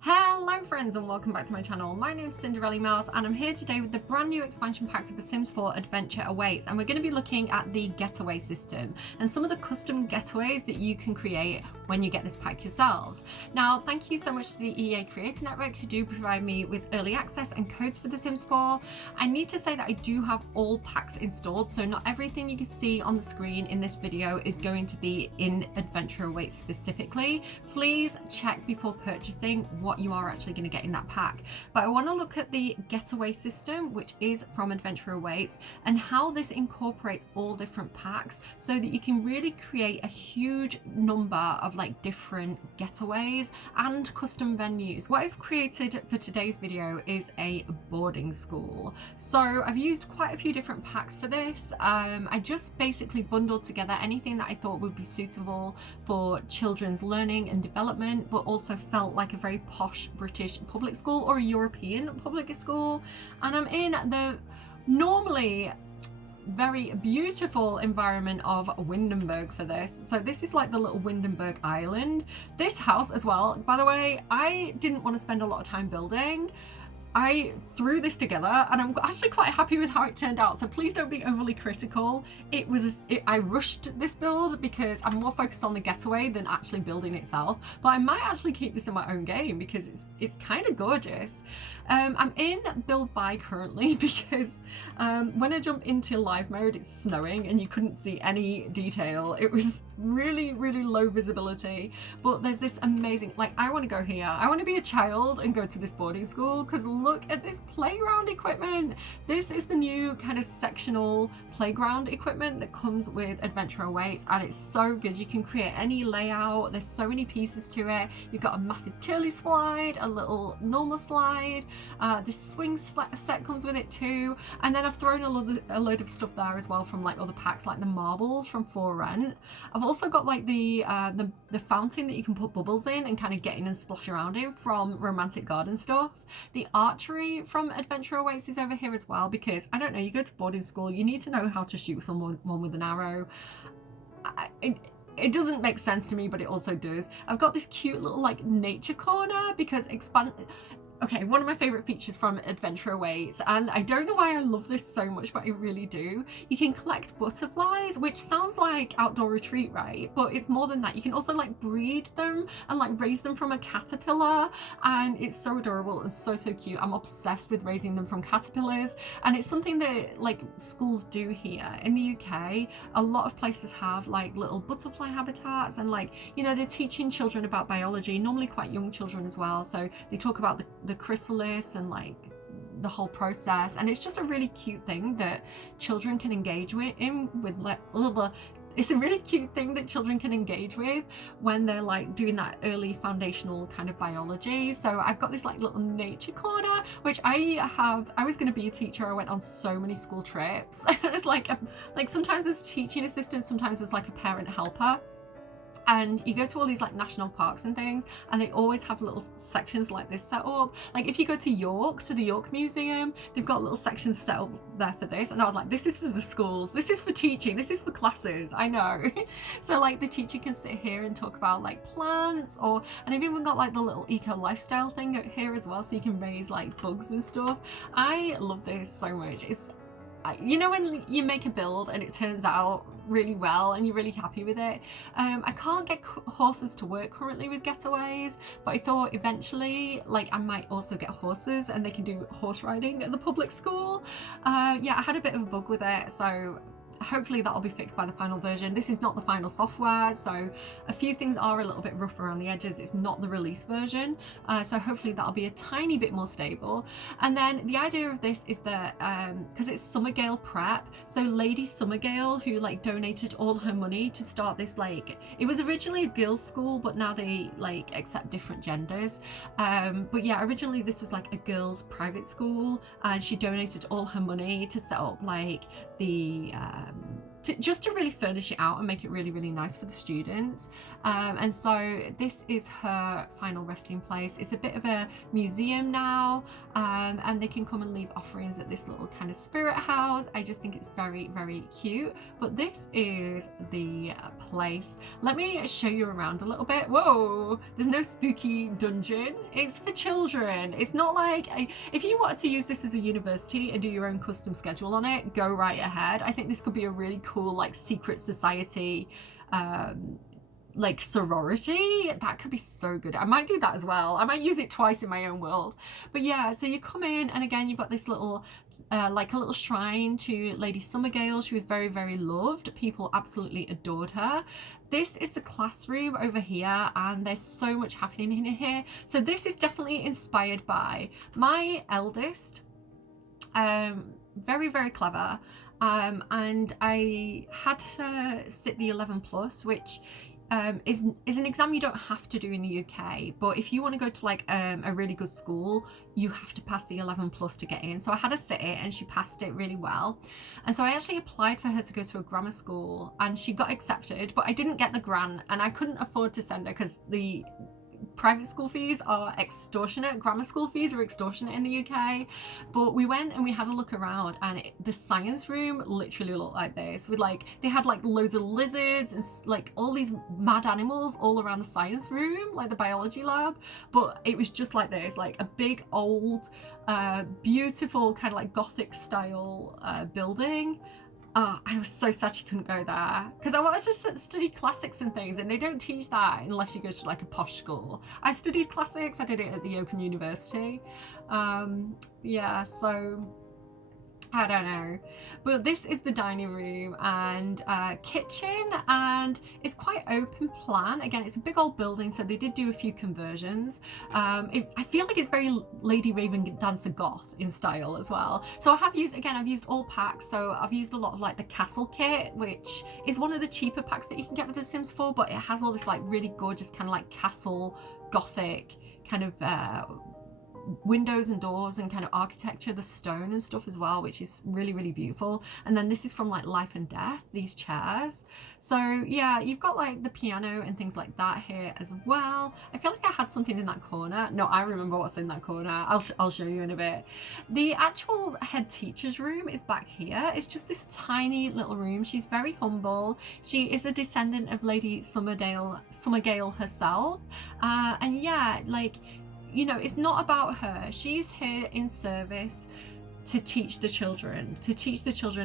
Hello friends and welcome back to my channel. My name's Cinderellimouse and I'm here today with the brand new expansion pack for The Sims 4 Adventure Awaits, and we're going to be looking at the getaway system and some of the custom getaways that you can create when you get this pack yourselves. Now, thank you so much to the EA Creator Network who do provide me with early access and codes for The Sims 4. I need to say that I do have all packs installed, so not everything you can see on the screen in this video is going to be in Adventure Awaits specifically. Please check before purchasing what you are actually going to get in that pack. But I want to look at the getaway system, which is from Adventure Awaits, and how this incorporates all different packs so that you can really create a huge number of like different getaways and custom venues. What I've created for today's video is a boarding school. So I've used quite a few different packs for this. I just basically bundled together anything that I thought would be suitable for children's learning and development, but also felt like a very posh British public school or a European public school. And I'm in the normally very beautiful environment of Windenburg for this. So this is like the little Windenburg Island. This house as well, by the way, I didn't want to spend a lot of time building. I threw this together and I'm actually quite happy with how it turned out, so please don't be overly critical. I rushed this build because I'm more focused on the getaway than actually building itself, but I might actually keep this in my own game because it's kind of gorgeous. I'm in build by currently because when I jump into live mode it's snowing and you couldn't see any detail. It was really low visibility, but there's this amazing, like, I want to go here. I want to be a child and go to this boarding school because look at this playground equipment. This is the new kind of sectional playground equipment that comes with Adventure Awaits, and it's so good. You can create any layout. There's so many pieces to it. You've got a massive curly slide, a little normal slide. This swing set comes with it too, and then I've thrown a load of stuff there as well from like other packs, like the marbles from For Rent. I've also got like the fountain that you can put bubbles in and kind of get in and splash around in from Romantic Garden stuff. The archery from Adventure Awaits is over here as well, because I don't know, you go to boarding school, you need to know how to shoot someone with an arrow. It doesn't make sense to me, but it also does. I've got this cute little like nature corner because okay, one of my favorite features from Adventure Awaits, and I don't know why I love this so much, but I really do. You can collect butterflies, which sounds like outdoor retreat, right? But it's more than that. You can also like breed them and like raise them from a caterpillar, and it's so adorable and so cute. I'm obsessed with raising them from caterpillars, and it's something that like schools do here in the UK. A lot of places have like little butterfly habitats, and like, you know, they're teaching children about biology, normally quite young children as well. So they talk about the chrysalis and like the whole process, and it's just a really cute thing that children can engage with it's a really cute thing that children can engage with when they're like doing that early foundational kind of biology. So I've got this like little nature corner, which I was going to be a teacher. I went on so many school trips. It's like sometimes as teaching assistant, sometimes as like a parent helper. And you go to all these like national parks and things, and they always have little sections like this set up. Like if you go to York, to the York Museum, they've got little sections set up there for this. And I was like, this is for the schools, this is for teaching, this is for classes, I know. So like the teacher can sit here and talk about like plants, and I've even got like the little eco lifestyle thing here as well, so you can raise like bugs and stuff. I love this so much. You know when you make a build and it turns out really well and you're really happy with it. I can't get horses to work currently with getaways, but I thought eventually like I might also get horses and they can do horse riding at the public school. Yeah, I had a bit of a bug with it, so hopefully that'll be fixed by the final version. This is not the final software, so a few things are a little bit rough around the edges. It's not the release version, so hopefully that'll be a tiny bit more stable. And then the idea of this is that because it's Summergale Prep, so Lady Summergale, who like donated all her money to start this, like it was originally a girls' school, but now they like accept different genders. But yeah, originally this was like a girls' private school, and she donated all her money to set up like the just to really furnish it out and make it really, really nice for the students. And so this is her final resting place. It's a bit of a museum now, and they can come and leave offerings at this little kind of spirit house. I just think it's very, very cute. But this is the place. Let me show you around a little bit. Whoa, there's no spooky dungeon. It's for children. It's not like if you wanted to use this as a university and do your own custom schedule on it, go right ahead. I think this could be a really cool like secret society like sorority. That could be so good. I might do that as well. I might use it twice in my own world. But yeah, so you come in and again you've got this little like a little shrine to Lady Summergale. She was very, very loved. People absolutely adored her. This is the classroom over here, and there's so much happening in here. So this is definitely inspired by my eldest. Very, very clever. And I had her sit the 11 plus, which is an exam you don't have to do in the UK, but if you want to go to like a really good school, you have to pass the 11 plus to get in. So I had her sit it and she passed it really well, and so I actually applied for her to go to a grammar school and she got accepted, but I didn't get the grant and I couldn't afford to send her because the private school fees are extortionate. Grammar school fees are extortionate in the UK. But we went and we had a look around, and the science room literally looked like this, with like, they had like loads of lizards and like all these mad animals all around the science room, like the biology lab. But it was just like this, like a big old beautiful kind of like Gothic style building. I was so sad she couldn't go there because I wanted to study classics and things, and they don't teach that unless you go to like a posh school. I studied classics, I did it at the Open University. Yeah, so I don't know. But this is the dining room and kitchen, and it's quite open plan. Again, it's a big old building, so they did do a few conversions. I feel like it's very Lady Raven Dancer Goth in style as well. So I have used, again, I've used all packs. So I've used a lot of like the castle kit, which is one of the cheaper packs that you can get with the Sims 4, but it has all this like really gorgeous kind of like castle Gothic kind of windows and doors and kind of architecture, the stone and stuff as well, which is really, really beautiful. And then this is from like Life and Death, these chairs. So yeah, you've got like the piano and things like that here as well. I feel like I had something in that corner. No, I remember what's in that corner. I'll show you in a bit. The actual head teacher's room is back here. It's just this tiny little room. She's very humble. She is a descendant of Lady Summergale herself. And yeah, like, you know, it's not about her. She's here in service to teach the children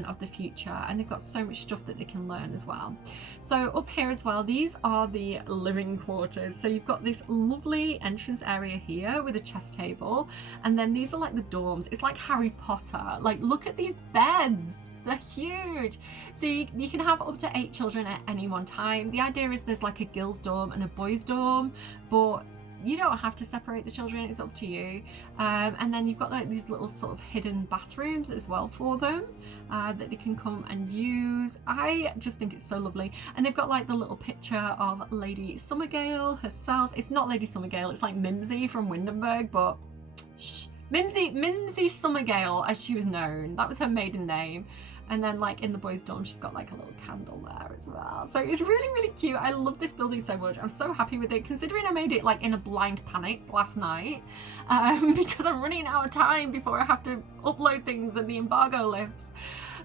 of the future, and they've got so much stuff that they can learn as well. So up here as well, these are the living quarters. So you've got this lovely entrance area here with a chess table, and then these are like the dorms. It's like Harry Potter. Like, look at these beds. They're huge. So you can have up to 8 children at any one time. The idea is there's like a girls' dorm and a boys' dorm, but you don't have to separate the children, it's up to you. And then you've got like these little sort of hidden bathrooms as well for them that they can come and use. I just think it's so lovely. And they've got like the little picture of Lady Summergale herself. It's not Lady Summergale, it's like Mimsy from Windenburg, but shh. Mimsy Summergale, as she was known. That was her maiden name. And then like in the boys' dorm, she's got like a little candle there as well. So it's really, really cute. I love this building so much. I'm so happy with it, considering I made it like in a blind panic last night because I'm running out of time before I have to upload things and the embargo lifts.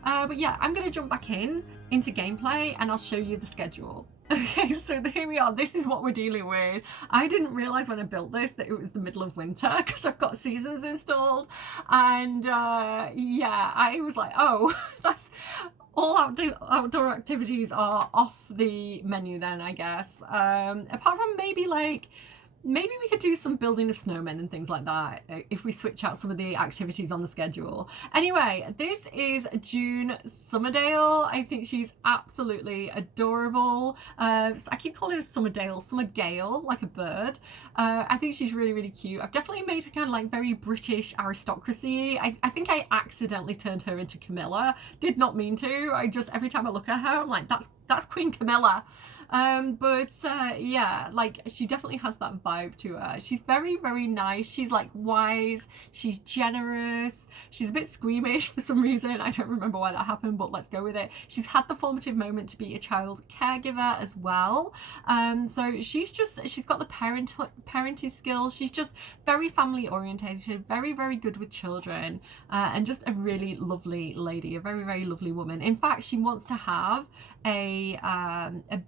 But yeah, I'm going to jump back into gameplay and I'll show you the schedule. Okay, so here we are. This is what we're dealing with. I didn't realize when I built this that it was the middle of winter because I've got seasons installed, and yeah, I was like, oh, that's all outdoor activities are off the menu then, I guess. Apart from maybe we could do some building of snowmen and things like that if we switch out some of the activities on the schedule. Anyway, this is June Summerdale. I think she's absolutely adorable. I keep calling her Summergale, like a bird. I think she's really, really cute. I've definitely made her kind of like very British aristocracy. I think I accidentally turned her into Camilla. Did not mean to. I just, every time I look at her, I'm like, that's Queen Camilla. Yeah, like she definitely has that vibe to her. She's very, very nice. She's like wise, she's generous, she's a bit squeamish for some reason. I don't remember why that happened, but let's go with it. She's had the formative moment to be a child caregiver as well. So she's got the parenting skills. She's just very family orientated, very, very good with children, and just a really lovely lady, a very, very lovely woman. In fact, she wants to have a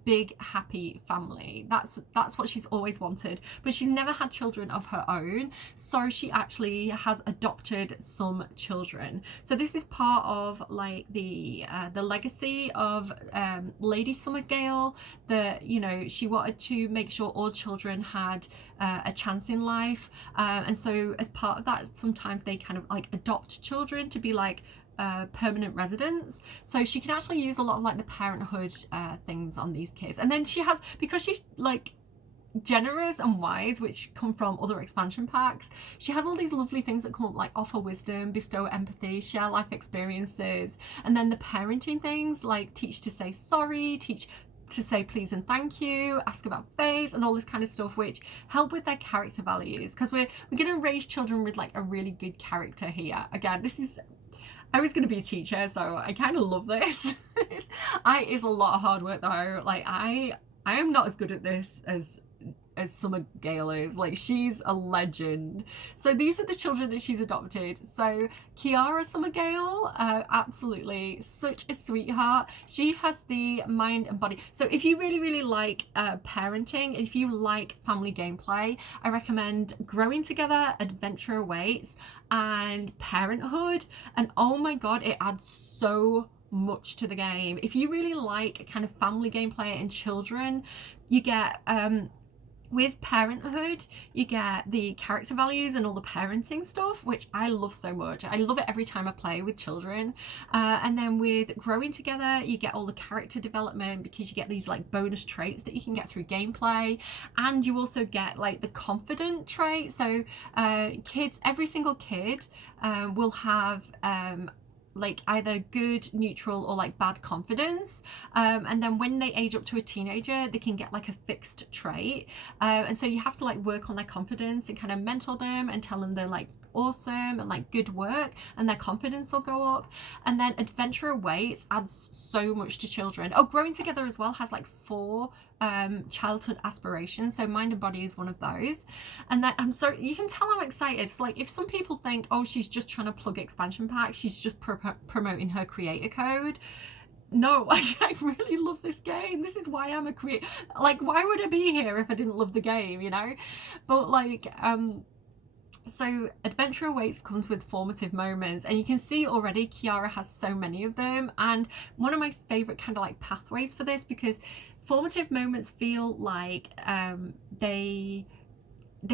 big happy family. That's what she's always wanted, but she's never had children of her own, so she actually has adopted some children. So this is part of like the legacy of Lady Summergale, that, you know, she wanted to make sure all children had a chance in life, and so as part of that, sometimes they kind of like adopt children to be like permanent residents, so she can actually use a lot of like the parenthood things on these kids. And then she has, because she's like generous and wise, which come from other expansion packs, she has all these lovely things that come up, like offer wisdom, bestow empathy, share life experiences, and then the parenting things like teach to say sorry, teach to say please and thank you, ask about faith, and all this kind of stuff, which help with their character values, because we're going to raise children with like a really good character here. Again, I was going to be a teacher, so I kind of love this. It's a lot of hard work though. Like I am not as good at this as Summergale is. Like, she's a legend. So these are the children that she's adopted. So Kiara Summergale, absolutely such a sweetheart. She has the mind and body. So if you really, really like parenting, if you like family gameplay, I recommend Growing Together, Adventure Awaits, and Parenthood. And oh my god, it adds so much to the game. If you really like kind of family gameplay and children, you get with Parenthood, you get the character values and all the parenting stuff, which I love so much. I love it every time I play with children. And then with Growing Together, you get all the character development, because you get these like bonus traits that you can get through gameplay. And you also get like the confident trait. So kids, every single kid will have like either good, neutral, or like bad confidence, and then when they age up to a teenager, they can get like a fixed trait, and so you have to like work on their confidence and kind of mentor them and tell them they're like awesome and like good work, and their confidence will go up. And then Adventure Awaits adds so much to children. Oh, Growing Together as well has like 4 childhood aspirations, so mind and body is one of those. And then you can tell I'm excited. It's like, if some people think, oh, she's just trying to plug expansion packs, she's just promoting her creator code. No, I really love this game. This is why I'm a creator. Like, why would I be here if I didn't love the game, you know? But like so Adventure Awaits comes with formative moments, and you can see already Kiara has so many of them. And one of my favorite kind of like pathways for this, because formative moments feel like they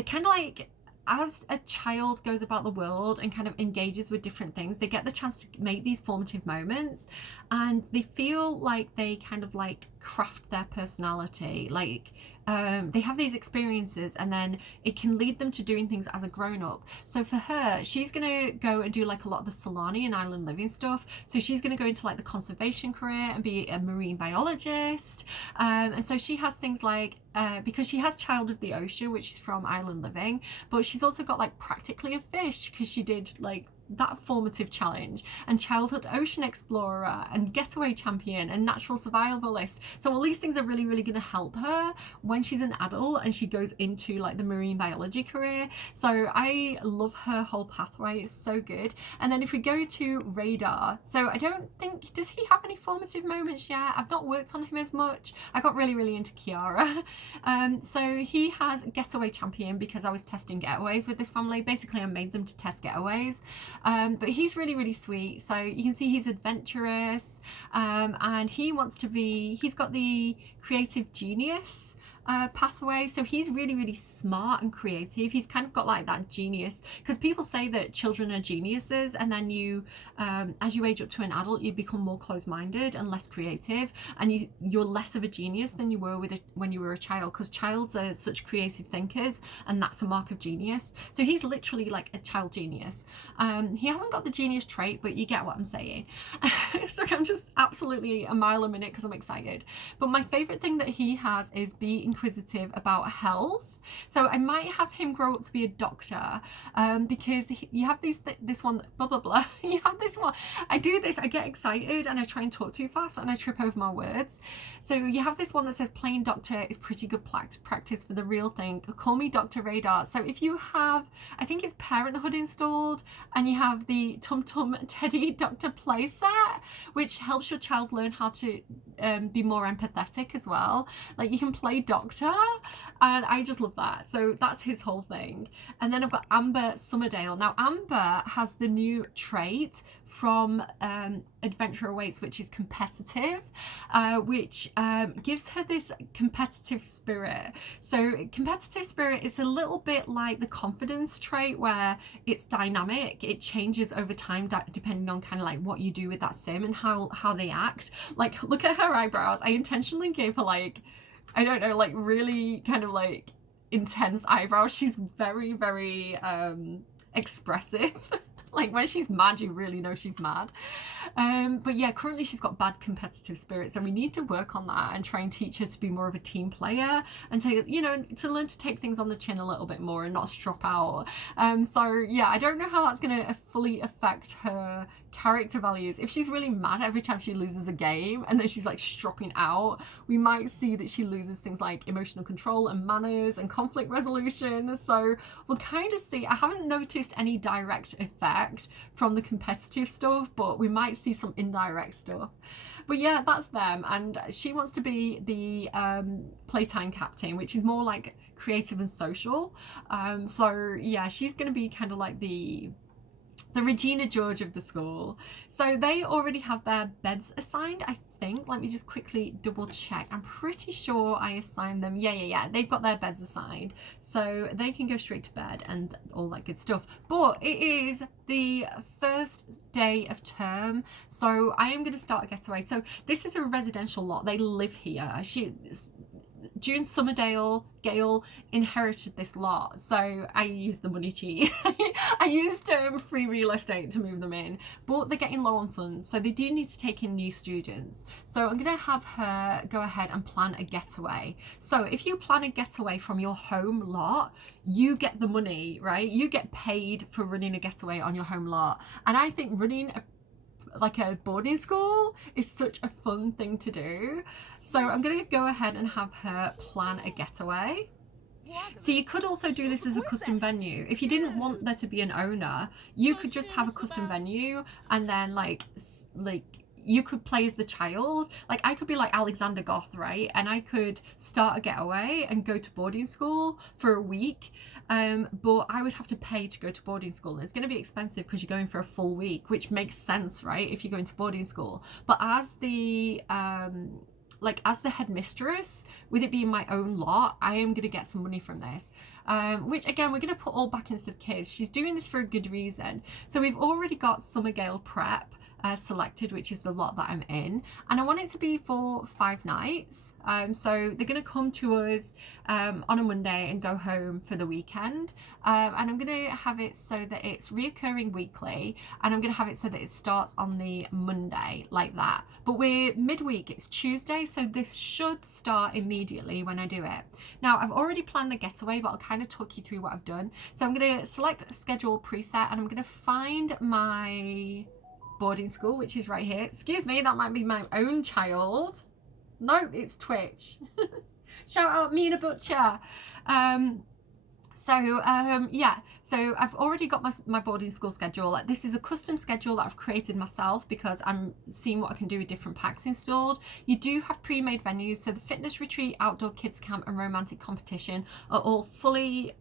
kind of like, as a child goes about the world and kind of engages with different things, they get the chance to make these formative moments, and they feel like they kind of like craft their personality. Like they have these experiences, and then it can lead them to doing things as a grown-up. So for her, she's gonna go and do like a lot of the Solani and island living stuff. So she's gonna go into like the conservation career and be a marine biologist, and so she has things like because she has Child of the Ocean, which is from Island Living, but she's also got like Practically a Fish, because she did like that formative challenge, and Childhood Ocean Explorer, and Getaway Champion, and Natural Survivalist. So all these things are really, really going to help her when she's an adult and she goes into like the marine biology career. So I love her whole pathway. It's so good. And then if we go to Radar, so I don't think, does he have any formative moments yet? I've not worked on him as much. I got really, really into Kiara. So he has Getaway Champion, because I was testing getaways with this family. Basically, I made them to test getaways. But he's really, really sweet. So you can see he's adventurous, and he wants to be, he's got the creative genius, pathway. So he's really, really smart and creative. He's kind of got like that genius, because people say that children are geniuses, and then you, as you age up to an adult, you become more closed-minded and less creative, and you're less of a genius than you were when you were a child, because childs are such creative thinkers, and that's a mark of genius. So he's literally like a child genius. He hasn't got the genius trait, but you get what I'm saying. So I'm just absolutely a mile a minute because I'm excited. But my favorite thing that he has is be inquisitive about health. So I might have him grow up to be a doctor, because you have this one, blah blah blah. You have this one. I do this, I get excited and I try and talk too fast and I trip over my words. So you have this one that says playing doctor is pretty good practice for the real thing. Call me Dr. Radar. So if you have, I think it's Parenthood installed, and you have the Tum Tum Teddy Doctor playset, which helps your child learn how to be more empathetic as well. Like, you can play doctor, and I just love that. So that's his whole thing. And then I've got Amber Summerdale. Now Amber has the new trait from Adventure Awaits, which is competitive, which gives her this competitive spirit. So competitive spirit is a little bit like the confidence trait, where it's dynamic, it changes over time depending on kind of like what you do with that sim and how they act. Like, look at her eyebrows. I intentionally gave her like, I don't know, like really kind of like intense eyebrows. She's very, very expressive. Like, when she's mad, you really know she's mad. But yeah, currently she's got bad competitive spirit, so we need to work on that and try and teach her to be more of a team player, and to, you know, to learn to take things on the chin a little bit more and not strop out. So yeah, I don't know how that's going to fully affect her character values. If she's really mad every time she loses a game and then she's like stropping out, we might see that she loses things like emotional control and manners and conflict resolution. So we'll kind of see. I haven't noticed any direct effect from the competitive stuff, but we might see some indirect stuff. But yeah, that's them. And she wants to be the playtime captain, which is more like creative and social. So yeah, she's going to be kind of like the Regina George of the school. So they already have their beds assigned, I think. Let me just quickly double check. I'm pretty sure I assigned them. Yeah. They've got their beds assigned. So they can go straight to bed and all that good stuff. But it is the first day of term. So I am going to start a getaway. So this is a residential lot. They live here. June Summerdale Gale inherited this lot, so I used the money cheat. I used free real estate to move them in, but they're getting low on funds, so they do need to take in new students. So I'm going to have her go ahead and plan a getaway. So if you plan a getaway from your home lot, you get the money, right? You get paid for running a getaway on your home lot. And I think running a boarding school is such a fun thing to do. So I'm going to go ahead and have her plan a getaway. So you could also do this as a custom venue. If you didn't want there to be an owner, you could just have a custom venue, and then like you could play as the child. Like, I could be like Alexander Goth, right? And I could start a getaway and go to boarding school for a week. But I would have to pay to go to boarding school. It's going to be expensive because you're going for a full week, which makes sense, right? If you're going to boarding school. But as the headmistress, with it being my own lot, I am going to get some money from this, which again, we're going to put all back into the kids. She's doing this for a good reason. So we've already got Summergale Prep selected, which is the lot that I'm in, and I want it to be for 5 nights. So they're going to come to us on a Monday and go home for the weekend, and I'm going to have it so that it's reoccurring weekly, and I'm going to have it so that it starts on the Monday like that. But we're midweek, it's Tuesday, so this should start immediately when I do it. Now, I've already planned the getaway, but I'll kind of talk you through what I've done. So I'm going to select schedule preset, and I'm going to find my boarding school, which is right here. Excuse me, that might be my own child. No, it's Twitch. Shout out Mina Butcher. Yeah, so I've already got my boarding school schedule. This is a custom schedule that I've created myself because I'm seeing what I can do with different packs installed. You do have pre-made venues, so the fitness retreat, outdoor kids camp and romantic competition are all fully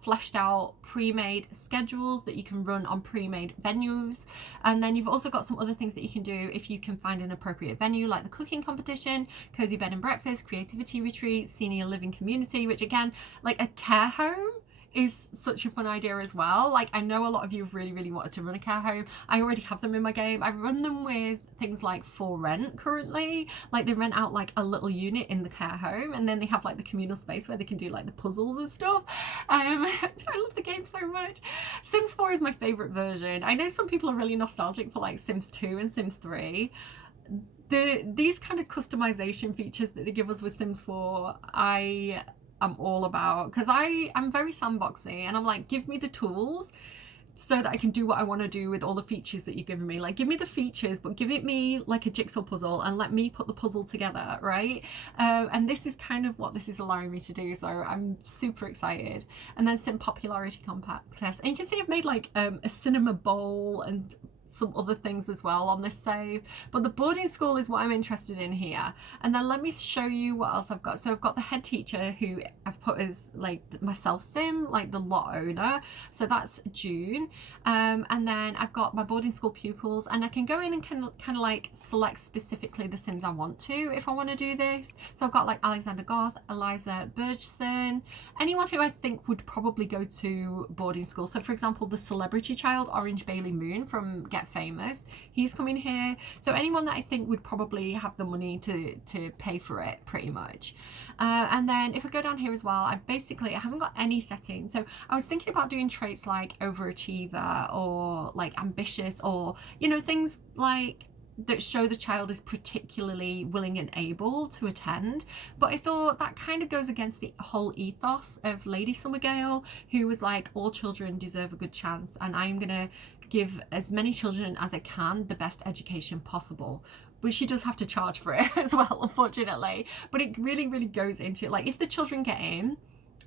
fleshed out pre-made schedules that you can run on pre-made venues. And then you've also got some other things that you can do if you can find an appropriate venue, like the cooking competition, cozy bed and breakfast, creativity retreat, senior living community, which again, like a care home is such a fun idea as well. Like, I know a lot of you have really wanted to run a care home. I already have them in my game. I run them with things like For Rent currently. Like, they rent out like a little unit in the care home, and then they have like the communal space where they can do like the puzzles and stuff. I love the game so much. Sims 4 is my favorite version. I know some people are really nostalgic for like Sims 2 and Sims 3. These kind of customization features that they give us with Sims 4, I'm all about, because I'm very sandboxy, and I'm like, give me the tools so that I can do what I want to do with all the features that you've given me. Like, give me the features, but give it me like a jigsaw puzzle and let me put the puzzle together, right? And this is kind of what this is allowing me to do, so I'm super excited. And then Sim Popularity Contest, and you can see I've made like a cinema bowl and some other things as well on this save, but the boarding school is what I'm interested in here. And then let me show you what else I've got. So I've got the head teacher, who I've put as like myself sim, like the lot owner, so that's June. And then I've got my boarding school pupils, and I can go in and kind of like select specifically the sims I want to if I want to do this. So I've got like Alexander Goth, Eliza Burgeson, anyone who I think would probably go to boarding school. So for example, the celebrity child Orange Bailey Moon from Get Famous, he's coming here. So anyone that I think would probably have the money to pay for it, pretty much. And then if I go down here as well, I haven't got any settings. So I was thinking about doing traits like overachiever or like ambitious, or you know, things like that show the child is particularly willing and able to attend. But I thought that kind of goes against the whole ethos of Lady Summergale, who was like, all children deserve a good chance, and I'm gonna give as many children as I can the best education possible. But she does have to charge for it as well, unfortunately. But it really goes into, like, if the children get in,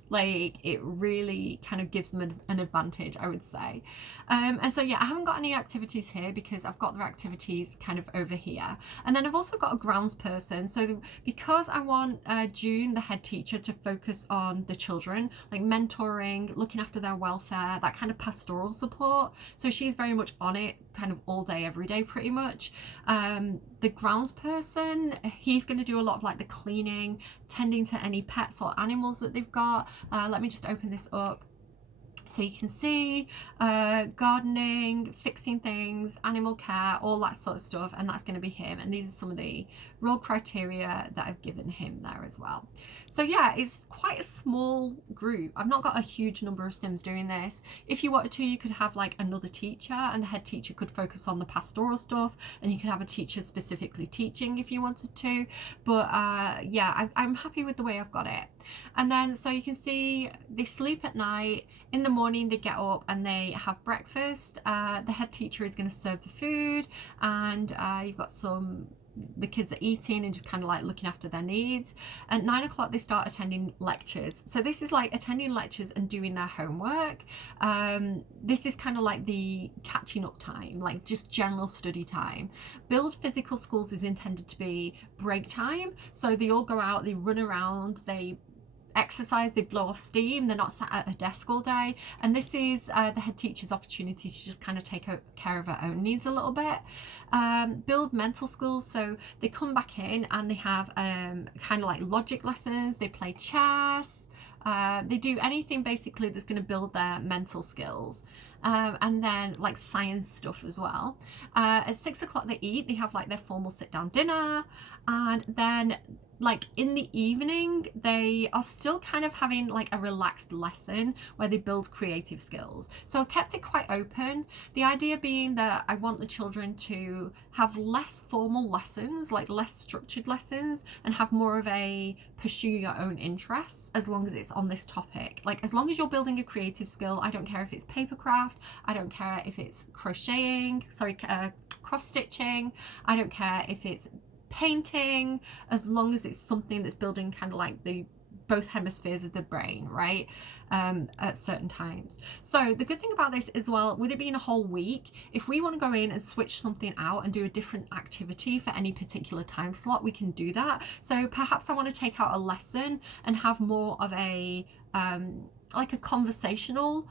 like, it really kind of gives them an advantage, I would say. And so yeah, I haven't got any activities here because I've got their activities kind of over here. And then I've also got a grounds person. So because I want June, the head teacher, to focus on the children, like mentoring, looking after their welfare, that kind of pastoral support. So she's very much on it kind of all day, every day, pretty much. The grounds person, he's going to do a lot of like the cleaning, tending to any pets or animals that they've got. Let me just open this up so you can see gardening, fixing things, animal care, all that sort of stuff, and that's going to be him. And these are some of the role criteria that I've given him there as well. So yeah, it's quite a small group. I've not got a huge number of sims doing this. If you wanted to, you could have like another teacher, and the head teacher could focus on the pastoral stuff, and you could have a teacher specifically teaching if you wanted to. But yeah, I'm happy with the way I've got it. And then so you can see they sleep at night. In the morning they get up and they have breakfast. The head teacher is going to serve the food, and you've got the kids are eating and just kind of like looking after their needs. At 9 o'clock they start attending lectures. So this is like attending lectures and doing their homework. This is kind of like the catching up time, like just general study time. Build physical schools is intended to be break time. So they all go out, they run around, they exercise, they blow off steam, they're not sat at a desk all day. And this is the head teacher's opportunity to just kind of take care of her own needs a little bit. Build mental skills, so they come back in and they have kind of like logic lessons, they play chess, they do anything basically that's going to build their mental skills. And then like science stuff as well. At 6 o'clock they eat, they have like their formal sit down dinner, and then like in the evening they are still kind of having like a relaxed lesson where they build creative skills. So I've kept it quite open, the idea being that I want the children to have less formal lessons, like less structured lessons, and have more of a pursue your own interests, as long as it's on this topic. Like, as long as you're building a creative skill, I don't care if it's papercraft, I don't care if it's crocheting, cross stitching, I don't care if it's painting, as long as it's something that's building kind of like both hemispheres of the brain, right, at certain times. So the good thing about this as well, with it being a whole week, if we want to go in and switch something out and do a different activity for any particular time slot, we can do that. So perhaps I want to take out a lesson and have more of a like a conversational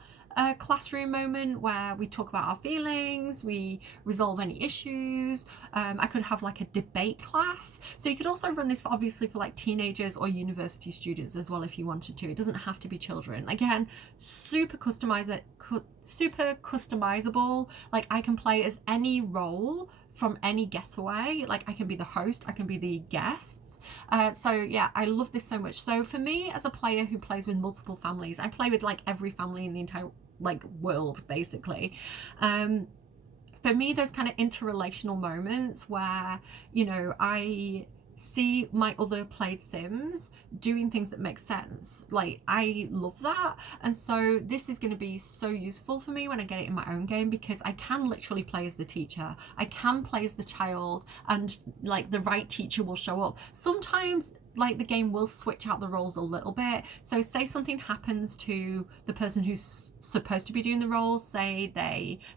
classroom moment where we talk about our feelings, we resolve any issues. I could have like a debate class. So you could also run this obviously for like teenagers or university students as well if you wanted to. It doesn't have to be children. Again, super customizable. Like I can play as any role from any getaway. Like I can be the host, I can be the guests. So yeah, I love this so much. So for me as a player who plays with multiple families, I play with like every family in the entire like world basically. For me, those kind of interrelational moments where, you know, I see my other played Sims doing things that make sense. Like I love that, and so this is going to be so useful for me when I get it in my own game, because I can literally play as the teacher, I can play as the child, and like the right teacher will show up. Sometimes like the game will switch out the roles a little bit. So say something happens to the person who's supposed to be doing the roles, say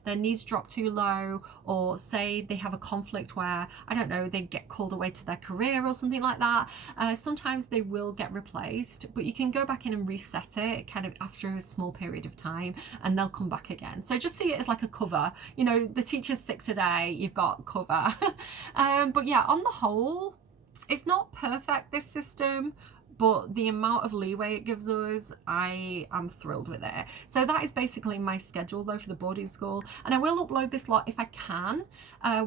their needs drop too low, or say they have a conflict where, I don't know, they get called away to their career or something like that. Sometimes they will get replaced, but you can go back in and reset it kind of after a small period of time, and they'll come back again. So just see it as like a cover. You know, the teacher's sick today, you've got cover. But yeah, on the whole, it's not perfect, this system, but the amount of leeway it gives us, I am thrilled with it. So that is basically my schedule though for the boarding school, and I will upload this lot if I can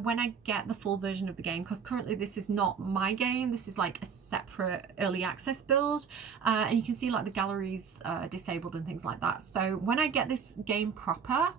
when I get the full version of the game, because currently this is not my game, this is like a separate early access build, and you can see like the galleries disabled and things like that. So when I get this game proper,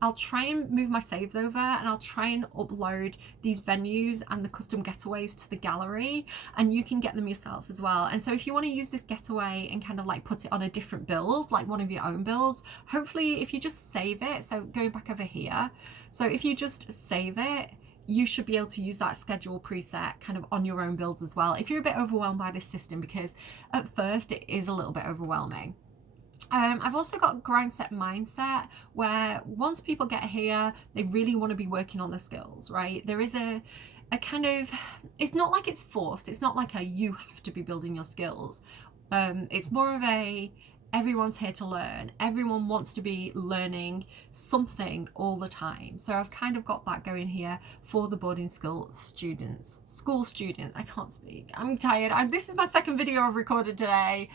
I'll try and move my saves over, and I'll try and upload these venues and the custom getaways to the gallery, and you can get them yourself as well. And so if you want to use this getaway and kind of like put it on a different build, like one of your own builds, hopefully if you just save it, so going back over here, so if you just save it, you should be able to use that schedule preset kind of on your own builds as well, if you're a bit overwhelmed by this system, because at first it is a little bit overwhelming. I've also got grind set mindset, where once people get here, they really want to be working on the skills, right? There is a kind of, it's not like it's forced. It's not like a, you have to be building your skills. It's more of a, everyone's here to learn. Everyone wants to be learning something all the time. So I've kind of got that going here for the boarding school students. I can't speak. I'm tired. This is my second video I've recorded today.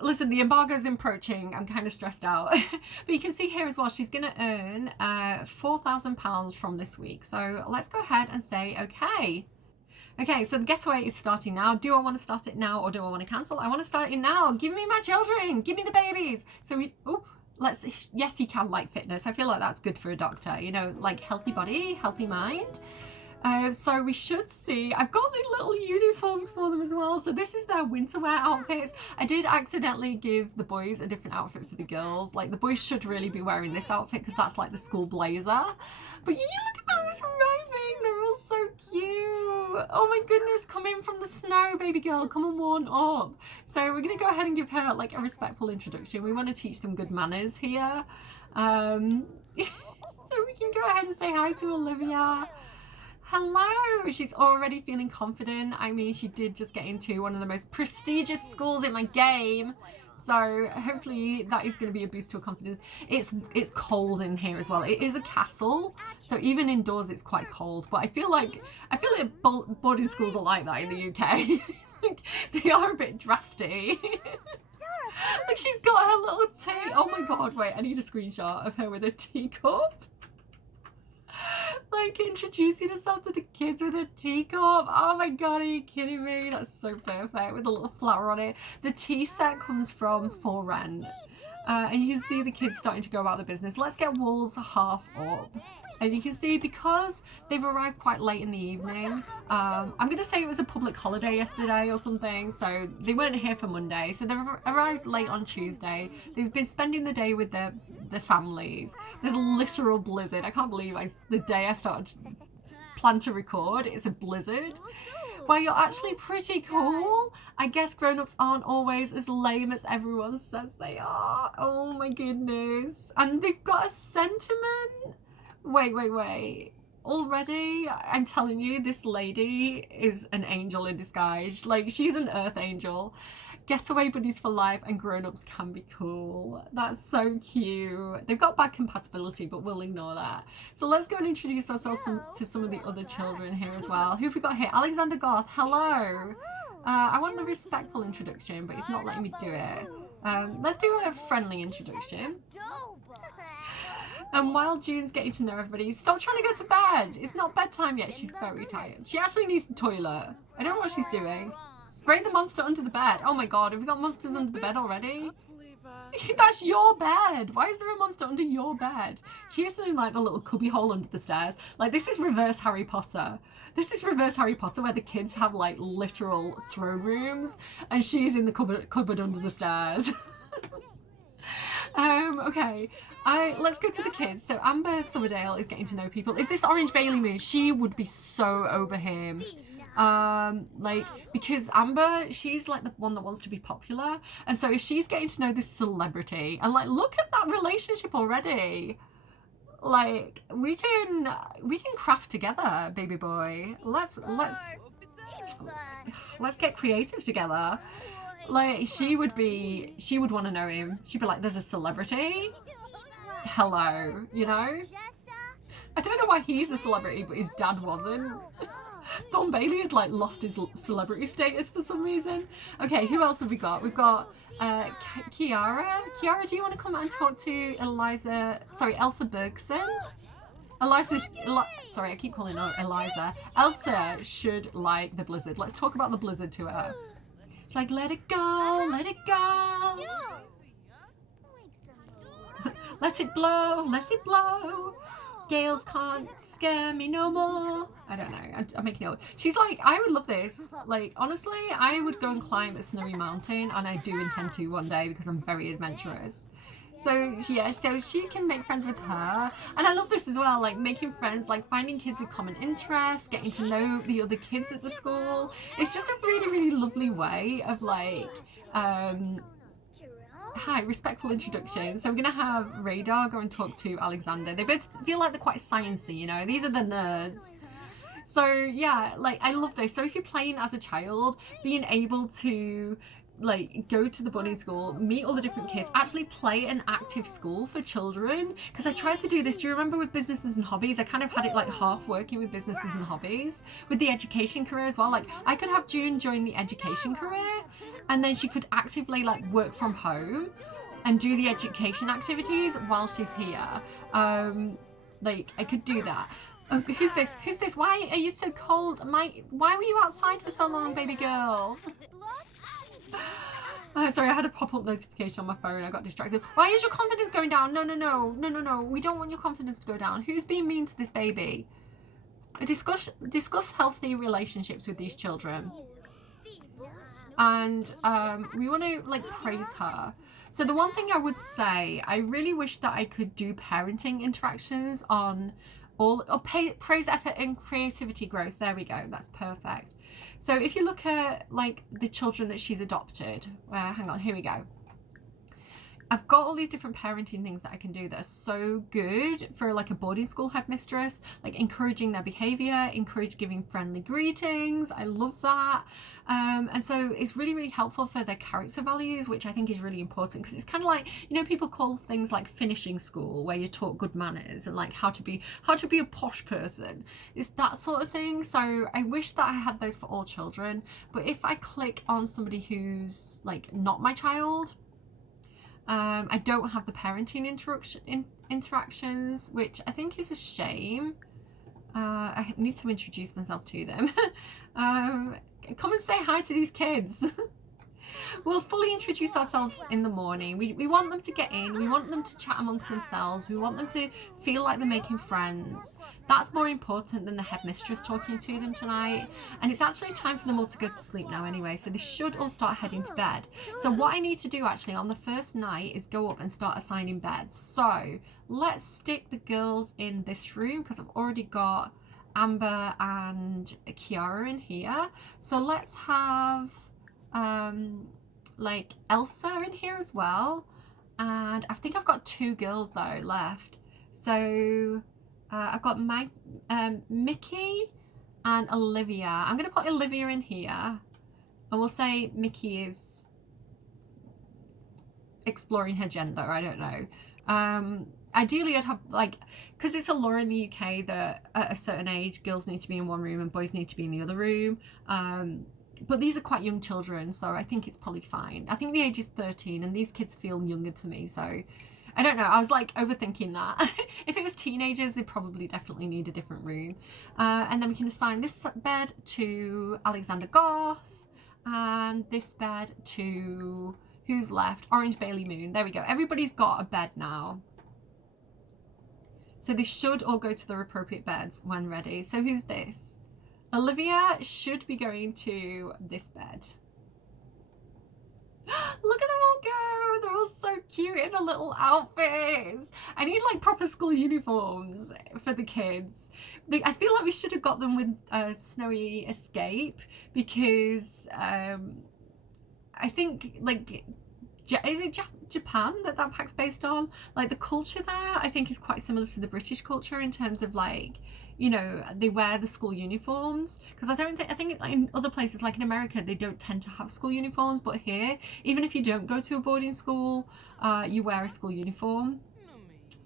Listen, the embargo's approaching. I'm kind of stressed out. But you can see here as well, she's going to earn £4,000 from this week. So let's go ahead and say, okay. Okay, so the getaway is starting now. Do I want to start it now, or do I want to cancel? I want to start it now. Give me my children. Give me the babies. So we, yes, you can like fitness. I feel like that's good for a doctor, you know, like healthy body, healthy mind. So we should see, I've got the little uniforms for them as well. So this is their winter wear outfits. I did accidentally give the boys a different outfit for the girls. Like the boys should really be wearing this outfit because that's like the school blazer. But you look at them, it's rhyming. They're all so cute. Oh my goodness, come in from the snow, baby girl. Come and warm up. So we're going to go ahead and give her like a respectful introduction. We want to teach them good manners here. So we can go ahead and say hi to Olivia. Hello! She's already feeling confident. I mean, she did just get into one of the most prestigious schools in my game. So hopefully that is going to be a boost to her confidence. It's cold in here as well. It is a castle, so even indoors it's quite cold. But I feel like boarding schools are like that in the UK. They are a bit drafty. Like she's got her little tea. Oh my god, wait, I need a screenshot of her with a teacup. Like introducing herself to the kids with a teacup. Oh my god, are you kidding me? That's so perfect with a little flower on it. The tea set comes from For Rent. And you can see the kids starting to go about the business. Let's get walls half up. And you can see because they've arrived quite late in the evening, I'm going to say it was a public holiday yesterday or something, so they weren't here for Monday. So they've arrived late on Tuesday. They've been spending the day with their families. There's a literal blizzard. I can't believe the day I started plan to record, it's a blizzard. Well, you're actually pretty cool. I guess grown-ups aren't always as lame as everyone says they are. Oh my goodness. And they've got a sentiment. Wait. Already, I'm telling you, this lady is an angel in disguise. Like, she's an earth angel. Getaway buddies for life and grown-ups can be cool. That's so cute. They've got bad compatibility, but we'll ignore that. So let's go and introduce ourselves to some of the other children here as well. Who have we got here? Alexander Goth, hello. I want the respectful introduction, but it's not letting me do it. Let's do a friendly introduction. And while June's getting to know everybody, stop trying to go to bed. It's not bedtime yet. She's very tired. She actually needs the toilet. I don't know what she's doing. Spray the monster under the bed. Oh my god, have we got monsters under the bed already? That's your bed. Why is there a monster under your bed? She is in like the little cubby hole under the stairs. Like, this is reverse Harry Potter. This is reverse Harry Potter where the kids have like literal throne rooms and she's in the cupboard under the stairs. Okay. Let's go to the kids. So Amber Summerdale is getting to know people. Is this Orange Bailey Moon? She would be so over him. Like, because Amber, she's like the one that wants to be popular, and so if she's getting to know this celebrity, and like, look at that relationship already. Like, we can craft together, baby boy. Let's get creative together. Like, she would want to know him. She'd be like, there's a celebrity. Hello, you know? I don't know why he's a celebrity, but his dad wasn't. Thorn Bailey had like lost his celebrity status for some reason. Okay, who else have we got? We've got Kiara. Kiara, do you want to come and talk to Elsa Bergson? Sorry, I keep calling her Eliza. Elsa should like the blizzard. Let's talk about the blizzard to her. She's like, let it go, let it go. Let it blow, let it blow. Gales can't scare me no more. I don't know. I'm making it up. She's like, I would love this. Like, honestly, I would go and climb a snowy mountain, and I do intend to one day because I'm very adventurous. So yeah, so she can make friends with her. And I love this as well, like making friends, like finding kids with common interests, getting to know the other kids at the school. It's just a really, really lovely way of like, hi, respectful introduction. So we're gonna have Radar go and talk to Alexander. They both feel like they're quite sciencey, you know. These are the nerds. So yeah, like I love this. So if you're playing as a child, being able to like go to the boarding school, meet all the different kids, actually play an active school for children. Because I tried to do this, do you remember with businesses and hobbies? I kind of had it like half working with businesses and hobbies, with the education career as well. Like I could have June join the education career, and then she could actively like work from home and do the education activities while she's here. Like I could do that. Oh, who's this? Who's this? Why are you so cold? Why were you outside for so long, baby girl? Sorry, I had a pop-up notification on my phone. I got distracted. Why is your confidence going down? No. We don't want your confidence to go down. Who's being mean to this baby? Discuss healthy relationships with these children. And we want to like praise her. So the one thing I would say, I really wish that I could do parenting interactions on praise effort and creativity growth. There we go. That's perfect. So if you look at like the children that she's adopted, hang on, here we go. I've got all these different parenting things that I can do that are so good for like a boarding school headmistress, like encouraging their behavior, giving friendly greetings. I love that. And so it's really, really helpful for their character values, which I think is really important, because it's kind of like, you know, people call things like finishing school, where you're taught good manners and like how to be a posh person. It's that sort of thing. So I wish that I had those for all children. But if I click on somebody who's like not my child, I don't have the parenting interactions, which I think is a shame. I need to introduce myself to them. Come and say hi to these kids. We'll fully introduce ourselves in the morning. We want them to get in. We want them to chat amongst themselves. We want them to feel like they're making friends. That's more important than the headmistress talking to them tonight. And it's actually time for them all to go to sleep now anyway, so they should all start heading to bed. So what I need to do actually on the first night is go up and start assigning beds. So let's stick the girls in this room, because I've already got Amber and Kiara in here. So let's have like Elsa in here as well, and I think I've got 2 girls though left. So I've got Mickey and Olivia. I'm gonna put Olivia in here, and we'll say Mickey is exploring her gender. I don't know. Ideally I'd have like, because it's a law in the UK that at a certain age girls need to be in one room and boys need to be in the other room, but these are quite young children, so I think it's probably fine. I think the age is 13 and these kids feel younger to me, so I don't know. I was like overthinking that. If it was teenagers, they probably definitely need a different room. And then we can assign this bed to Alexander Goth and this bed to, who's left? Orange Bailey Moon. There we go. Everybody's got a bed now. So they should all go to their appropriate beds when ready. So who's this? Olivia should be going to this bed. Look at them all go. They're all so cute in their little outfits. I need like proper school uniforms for the kids. I feel like we should have got them with Snowy Escape, because I think like, is it Japan that pack's based on? Like the culture there I think is quite similar to the British culture in terms of like, you know, they wear the school uniforms, because I think like in other places like in America they don't tend to have school uniforms, but here even if you don't go to a boarding school, you wear a school uniform,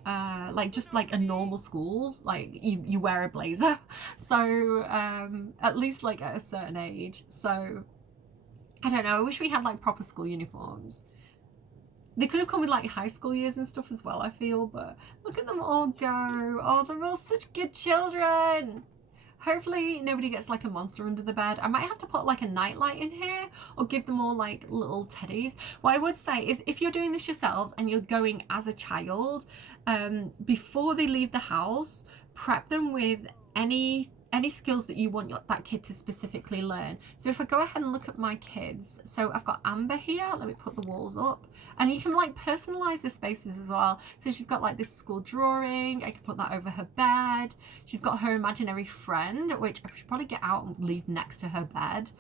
like just like a normal school, like you wear a blazer. So at least like at a certain age. So I don't know, I wish we had like proper school uniforms. They could have come with like high school years and stuff as well, I feel, but look at them all go. Oh, they're all such good children. Hopefully nobody gets like a monster under the bed. I might have to put like a nightlight in here or give them all like little teddies. What I would say is if you're doing this yourselves and you're going as a child, before they leave the house, prep them with any skills that you want that kid to specifically learn. So if I go ahead and look at my kids, so I've got Amber here, let me put the walls up, and you can like personalize the spaces as well. So she's got like this school drawing, I can put that over her bed. She's got her imaginary friend, which I should probably get out and leave next to her bed.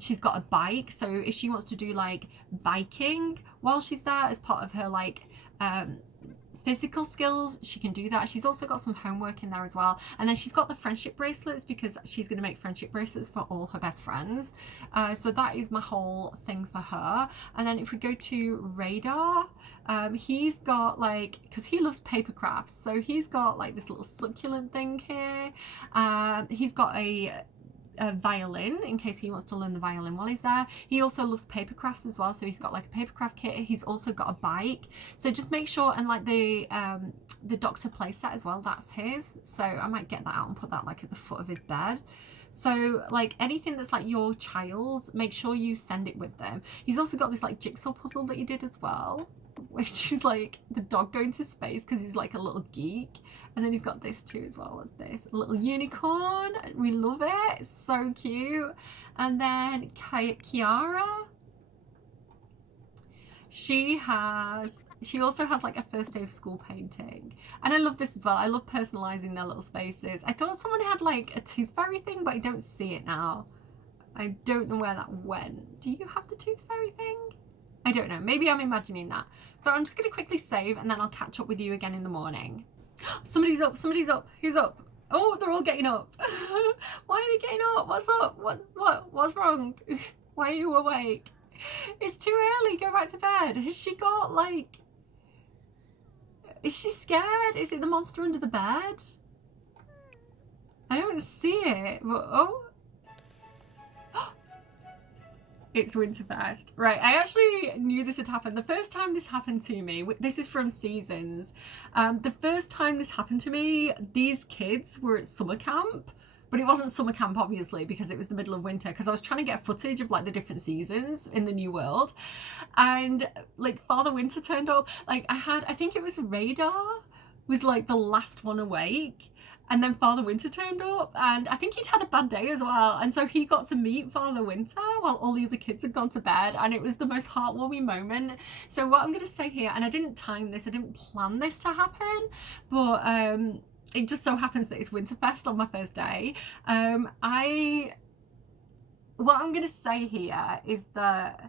She's got a bike, so if she wants to do like biking while she's there as part of her like physical skills, she can do that. She's also got some homework in there as well, and then she's got the friendship bracelets because she's going to make friendship bracelets for all her best friends. So that is my whole thing for her. And then if we go to Radar, he's got like, because he loves paper crafts, so he's got like this little succulent thing here. He's got a violin in case he wants to learn the violin while he's there. He also loves paper crafts as well, so he's got like a paper craft kit. He's also got a bike, so just make sure, and like the doctor playset as well, that's his, so I might get that out and put that like at the foot of his bed. So like anything that's like your child's, make sure you send it with them. He's also got this like jigsaw puzzle that he did as well, which is like the dog going to space because he's like a little geek. And then he's got this too as well. What's this? A little unicorn. We love it. It's so cute. And then Kiara, she also has like a first day of school painting. And I love this as well. I love personalizing their little spaces. I thought someone had like a tooth fairy thing, but I don't see it now. I don't know where that went. Do you have the tooth fairy thing? I don't know. Maybe I'm imagining that. So I'm just going to quickly save and then I'll catch up with you again in the morning. Somebody's up. Somebody's up. Who's up? Oh, they're all getting up. Why are they getting up? What's up? What's wrong? Why are you awake? It's too early. Go back to bed. Has she got like... Is she scared? Is it the monster under the bed? I don't see it. But, oh. It's Winterfest. Right, I actually knew this had happened. The first time this happened to me, this is from Seasons. The first time this happened to me, these kids were at summer camp. But it wasn't summer camp, obviously, because it was the middle of winter, because I was trying to get footage of like the different seasons in the new world. And like Father Winter turned up. Like I think it was Radar was like the last one awake. And then Father Winter turned up, and I think he'd had a bad day as well. And so he got to meet Father Winter while all the other kids had gone to bed. And it was the most heartwarming moment. So what I'm going to say here, and I didn't time this, I didn't plan this to happen, but it just so happens that it's Winterfest on my first day. What I'm going to say here is that,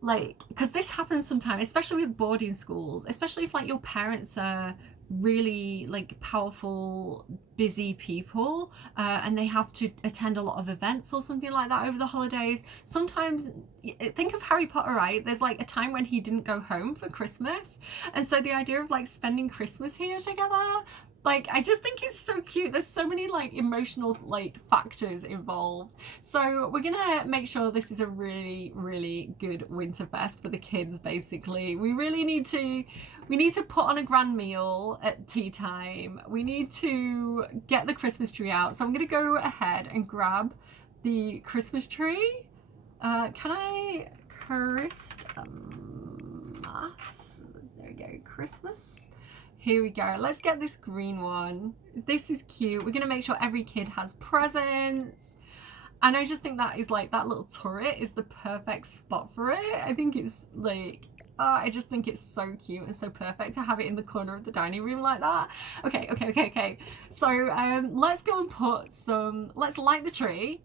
like, because this happens sometimes, especially with boarding schools, especially if like your parents are really like powerful busy people and they have to attend a lot of events or something like that over the holidays. Sometimes, think of Harry Potter, right? There's like a time when he didn't go home for Christmas, and so the idea of like spending Christmas here together, like, I just think it's so cute. There's so many like emotional like factors involved. So we're gonna make sure this is a really, really good Winterfest for the kids, basically. We need to put on a grand meal at tea time. We need to get the Christmas tree out. So I'm gonna go ahead and grab the Christmas tree. Can I Christmas? There we go, Christmas. Here we go. Let's get this green one. This is cute. We're gonna make sure every kid has presents. And I just think that is like, that little turret is the perfect spot for it. I think it's like, I just think it's so cute and so perfect to have it in the corner of the dining room like that. Okay. So let's go and put some, let's light the tree.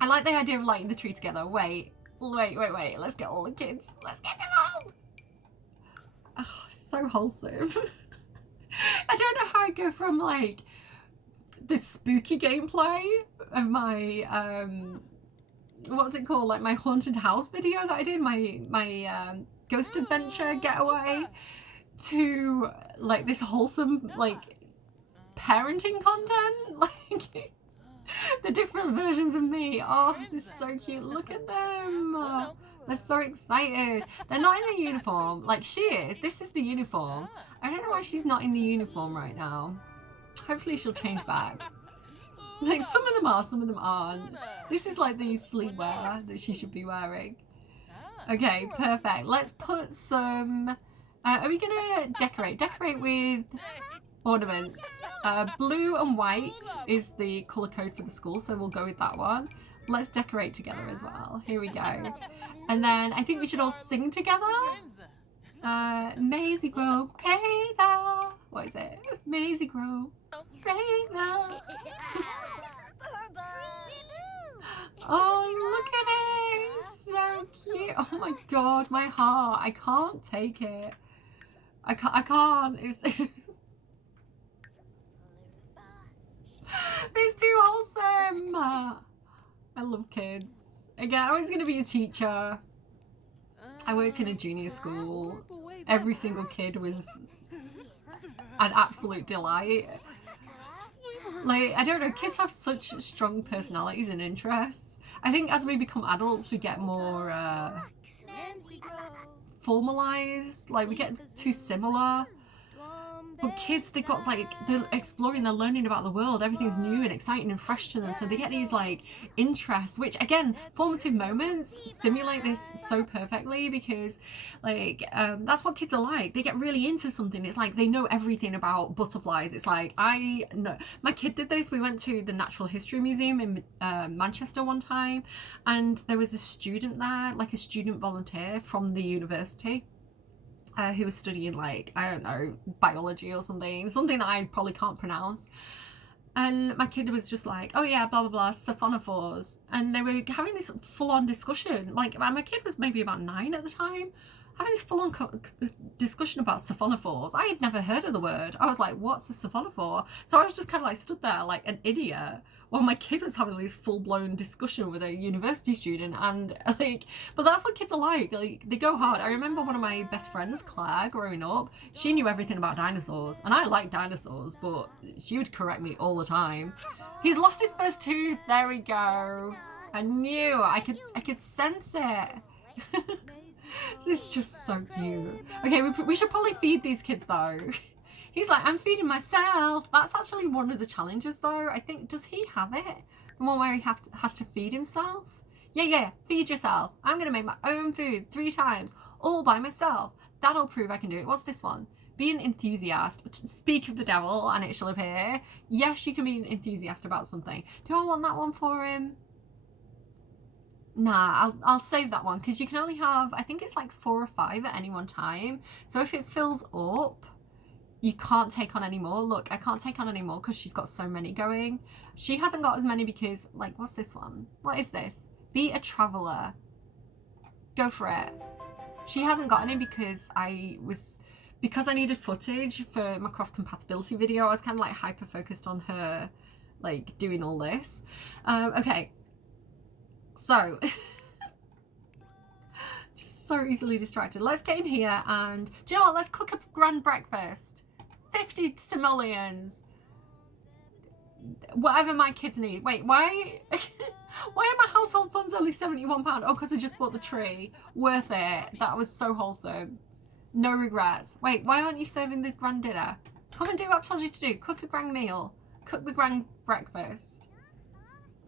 I like the idea of lighting the tree together. Wait. Let's get all the kids. Let's get them all. Oh, so wholesome. I don't know how I go from like the spooky gameplay of my what's it called, like my haunted house video that I did, my ghost adventure getaway, to like this wholesome like parenting content. Like the different versions of me. Oh, this is so cute. Look at them. They're so excited. They're not in the uniform. Like, she is. This is the uniform. I don't know why she's not in the uniform right now. Hopefully she'll change back. Like, some of them are, some of them aren't. This is like the sleepwear that she should be wearing. Okay, perfect. Let's put some... are we gonna decorate? Decorate with ornaments. Blue and white is the colour code for the school, so we'll go with that one. Let's decorate together as well. Here we go. And then I think we should all sing together. Maisie Grove, Peter. What is it? Maisie Grove, Peter. Oh, look at it. So cute. Oh my god, my heart. I can't take it. I can't. It's too wholesome. I love kids. Again, I was going to be a teacher. I worked in a junior school. Every single kid was an absolute delight. Like, I don't know, kids have such strong personalities and interests. I think as we become adults, we get more formalized. Like, we get too similar. But kids, they've got like, they're exploring, they're learning about the world, everything's new and exciting and fresh to them, so they get these like interests, which again, formative moments simulate this so perfectly, because like that's what kids are like. They get really into something. It's like they know everything about butterflies. It's like, I know, my kid did this. We went to the Natural History Museum in Manchester one time, and there was a student there, like a student volunteer from the university, who was studying like, I don't know, biology or something that I probably can't pronounce. And my kid was just like, oh yeah, blah, blah, blah, siphonophores. And they were having this full-on discussion. Like, my kid was maybe about 9 at the time, having this full-on discussion about siphonophores. I had never heard of the word. I was like, what's a siphonophore? So I was just kind of like stood there like an idiot while my kid was having this full-blown discussion with a university student. And like, but that's what kids are like they go hard. I remember one of my best friends, Claire, growing up, she knew everything about dinosaurs, and I like dinosaurs, but she would correct me all the time. He's lost his first tooth. There we go. I knew. I could sense it. This is just so cute. Okay, we should probably feed these kids though. He's like, I'm feeding myself. That's actually one of the challenges though. I think, does he have it? The one where he has to feed himself? Yeah, feed yourself. I'm gonna make my own food 3 times, all by myself. That'll prove I can do it. What's this one? Be an enthusiast. Speak of the devil and it shall appear. Yes, you can be an enthusiast about something. Do I want that one for him? Nah, I'll save that one, because you can only have, I think it's like 4 or 5 at any one time. So if it fills up, you can't take on any more. Look, I can't take on any more because she's got so many going. She hasn't got as many because, like, what's this one? What is this? Be a traveler. Go for it. She hasn't got any because I was because I needed footage for my cross compatibility video, I was kind of like hyper focused on her like doing all this. Okay, so just so easily distracted. Let's get in here and do you know what? Let's cook a grand breakfast. 50 simoleons. Whatever my kids need. Wait, why why are my household funds only £71? Oh, because I just bought the tree. Worth it. That was so wholesome. No regrets. Wait, why aren't you serving the grand dinner? Come and do what I've told you to do. Cook a grand meal. Cook the grand breakfast.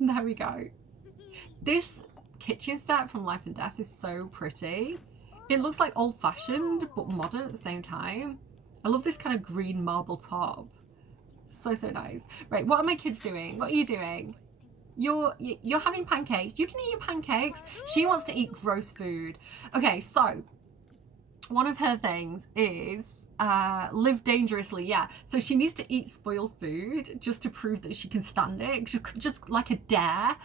There we go. This kitchen set from Life and Death is so pretty. It looks like old-fashioned but modern at the same time. I love this kind of green marble top. So nice. Right, what are my kids doing? What are you doing? You're having pancakes. You can eat your pancakes. She wants to eat gross food. Okay, so one of her things is live dangerously. Yeah, so she needs to eat spoiled food just to prove that she can stand it, just like a dare.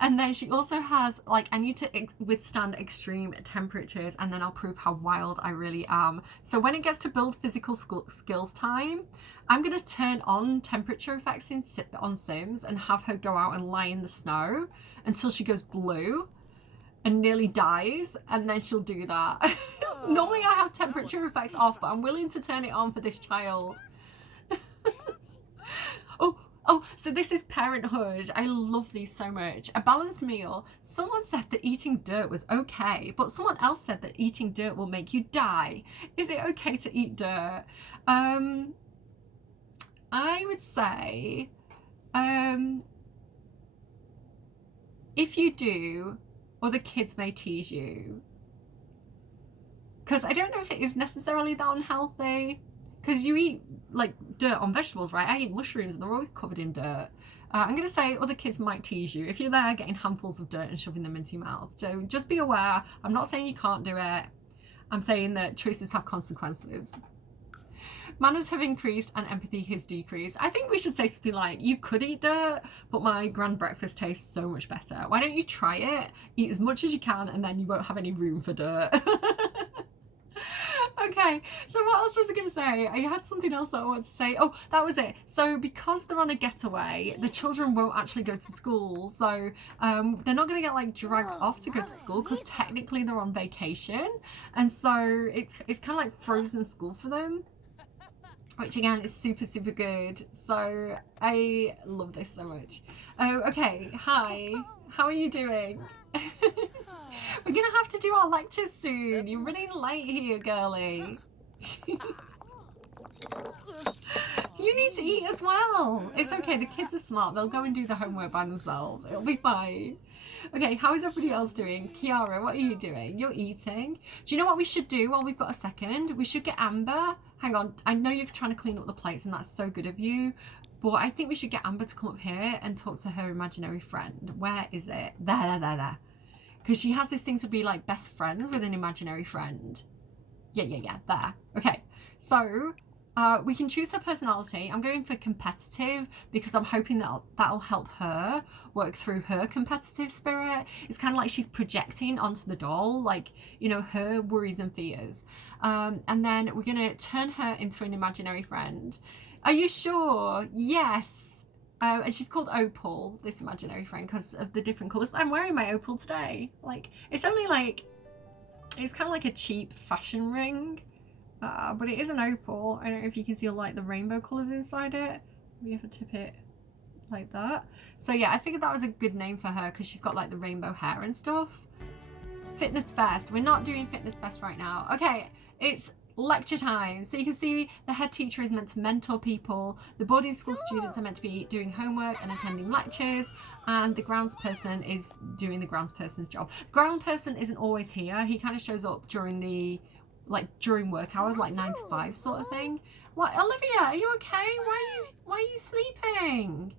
And then she also has like, I need to withstand extreme temperatures, and then I'll prove how wild I really am. So when it gets to build physical skills time, I'm gonna turn on temperature effects on Sims and have her go out and lie in the snow until she goes blue and nearly dies, and then she'll do that. Normally I have temperature effects off, but I'm willing to turn it on for this child. Oh, so this is parenthood. I love these so much. A balanced meal. Someone said that eating dirt was okay, but someone else said that eating dirt will make you die. Is it okay to eat dirt? I would say, if you do, other kids may tease you. Because I don't know if it is necessarily that unhealthy. Because you eat like dirt on vegetables, right? I eat mushrooms and they're always covered in dirt. I'm going to say other kids might tease you if you're there getting handfuls of dirt and shoving them into your mouth. So just be aware. I'm not saying you can't do it. I'm saying that choices have consequences. Manners have increased and empathy has decreased. I think we should say something like, you could eat dirt, but my grand breakfast tastes so much better. Why don't you try it? Eat as much as you can, and then you won't have any room for dirt. Okay, so what else was I going to say? I had something else that I wanted to say. Oh, that was it. So because they're on a getaway, the children won't actually go to school. So they're not going to get like dragged off to go to school because technically they're on vacation. And so it's kind of like frozen school for them, which again is super good. So I love this so much. Okay, hi, how are you doing? We're gonna have to do our lectures soon. You're running late here, girly. You need to eat as well. It's okay, the kids are smart. They'll go and do the homework by themselves. It'll be fine. Okay, how is everybody else doing? Kiara, what are you doing? You're eating. Do you know what we should do while we've got a second? We should get Amber. Hang on, I know you're trying to clean up the plates and that's so good of you, but I think we should get Amber to come up here and talk to her imaginary friend. Where is it? There. Because she has this thing to be like best friends with an imaginary friend. Yeah, there. Okay, so we can choose her personality. I'm going for competitive because I'm hoping that that'll help her work through her competitive spirit. It's kind of like she's projecting onto the doll, like, you know, her worries and fears. And then we're going to turn her into an imaginary friend. Are you sure? Yes. And she's called Opal, this imaginary friend, because of the different colours. I'm wearing my Opal today. Like, it's only like, it's kind of like a cheap fashion ring, but it is an opal. I don't know if you can see like the rainbow colours inside it. We have to tip it like that. So yeah, I figured that was a good name for her because she's got like the rainbow hair and stuff. Fitness Fest. We're not doing Fitness Fest right now. Okay, it's lecture time. So you can see the head teacher is meant to mentor people, the boarding school students are meant to be doing homework and attending lectures, and the grounds person is doing the grounds person's job. Ground person isn't always here. He kind of shows up during the during work hours, like 9 to 5 sort of thing. What, Olivia, are you okay? Why are you sleeping?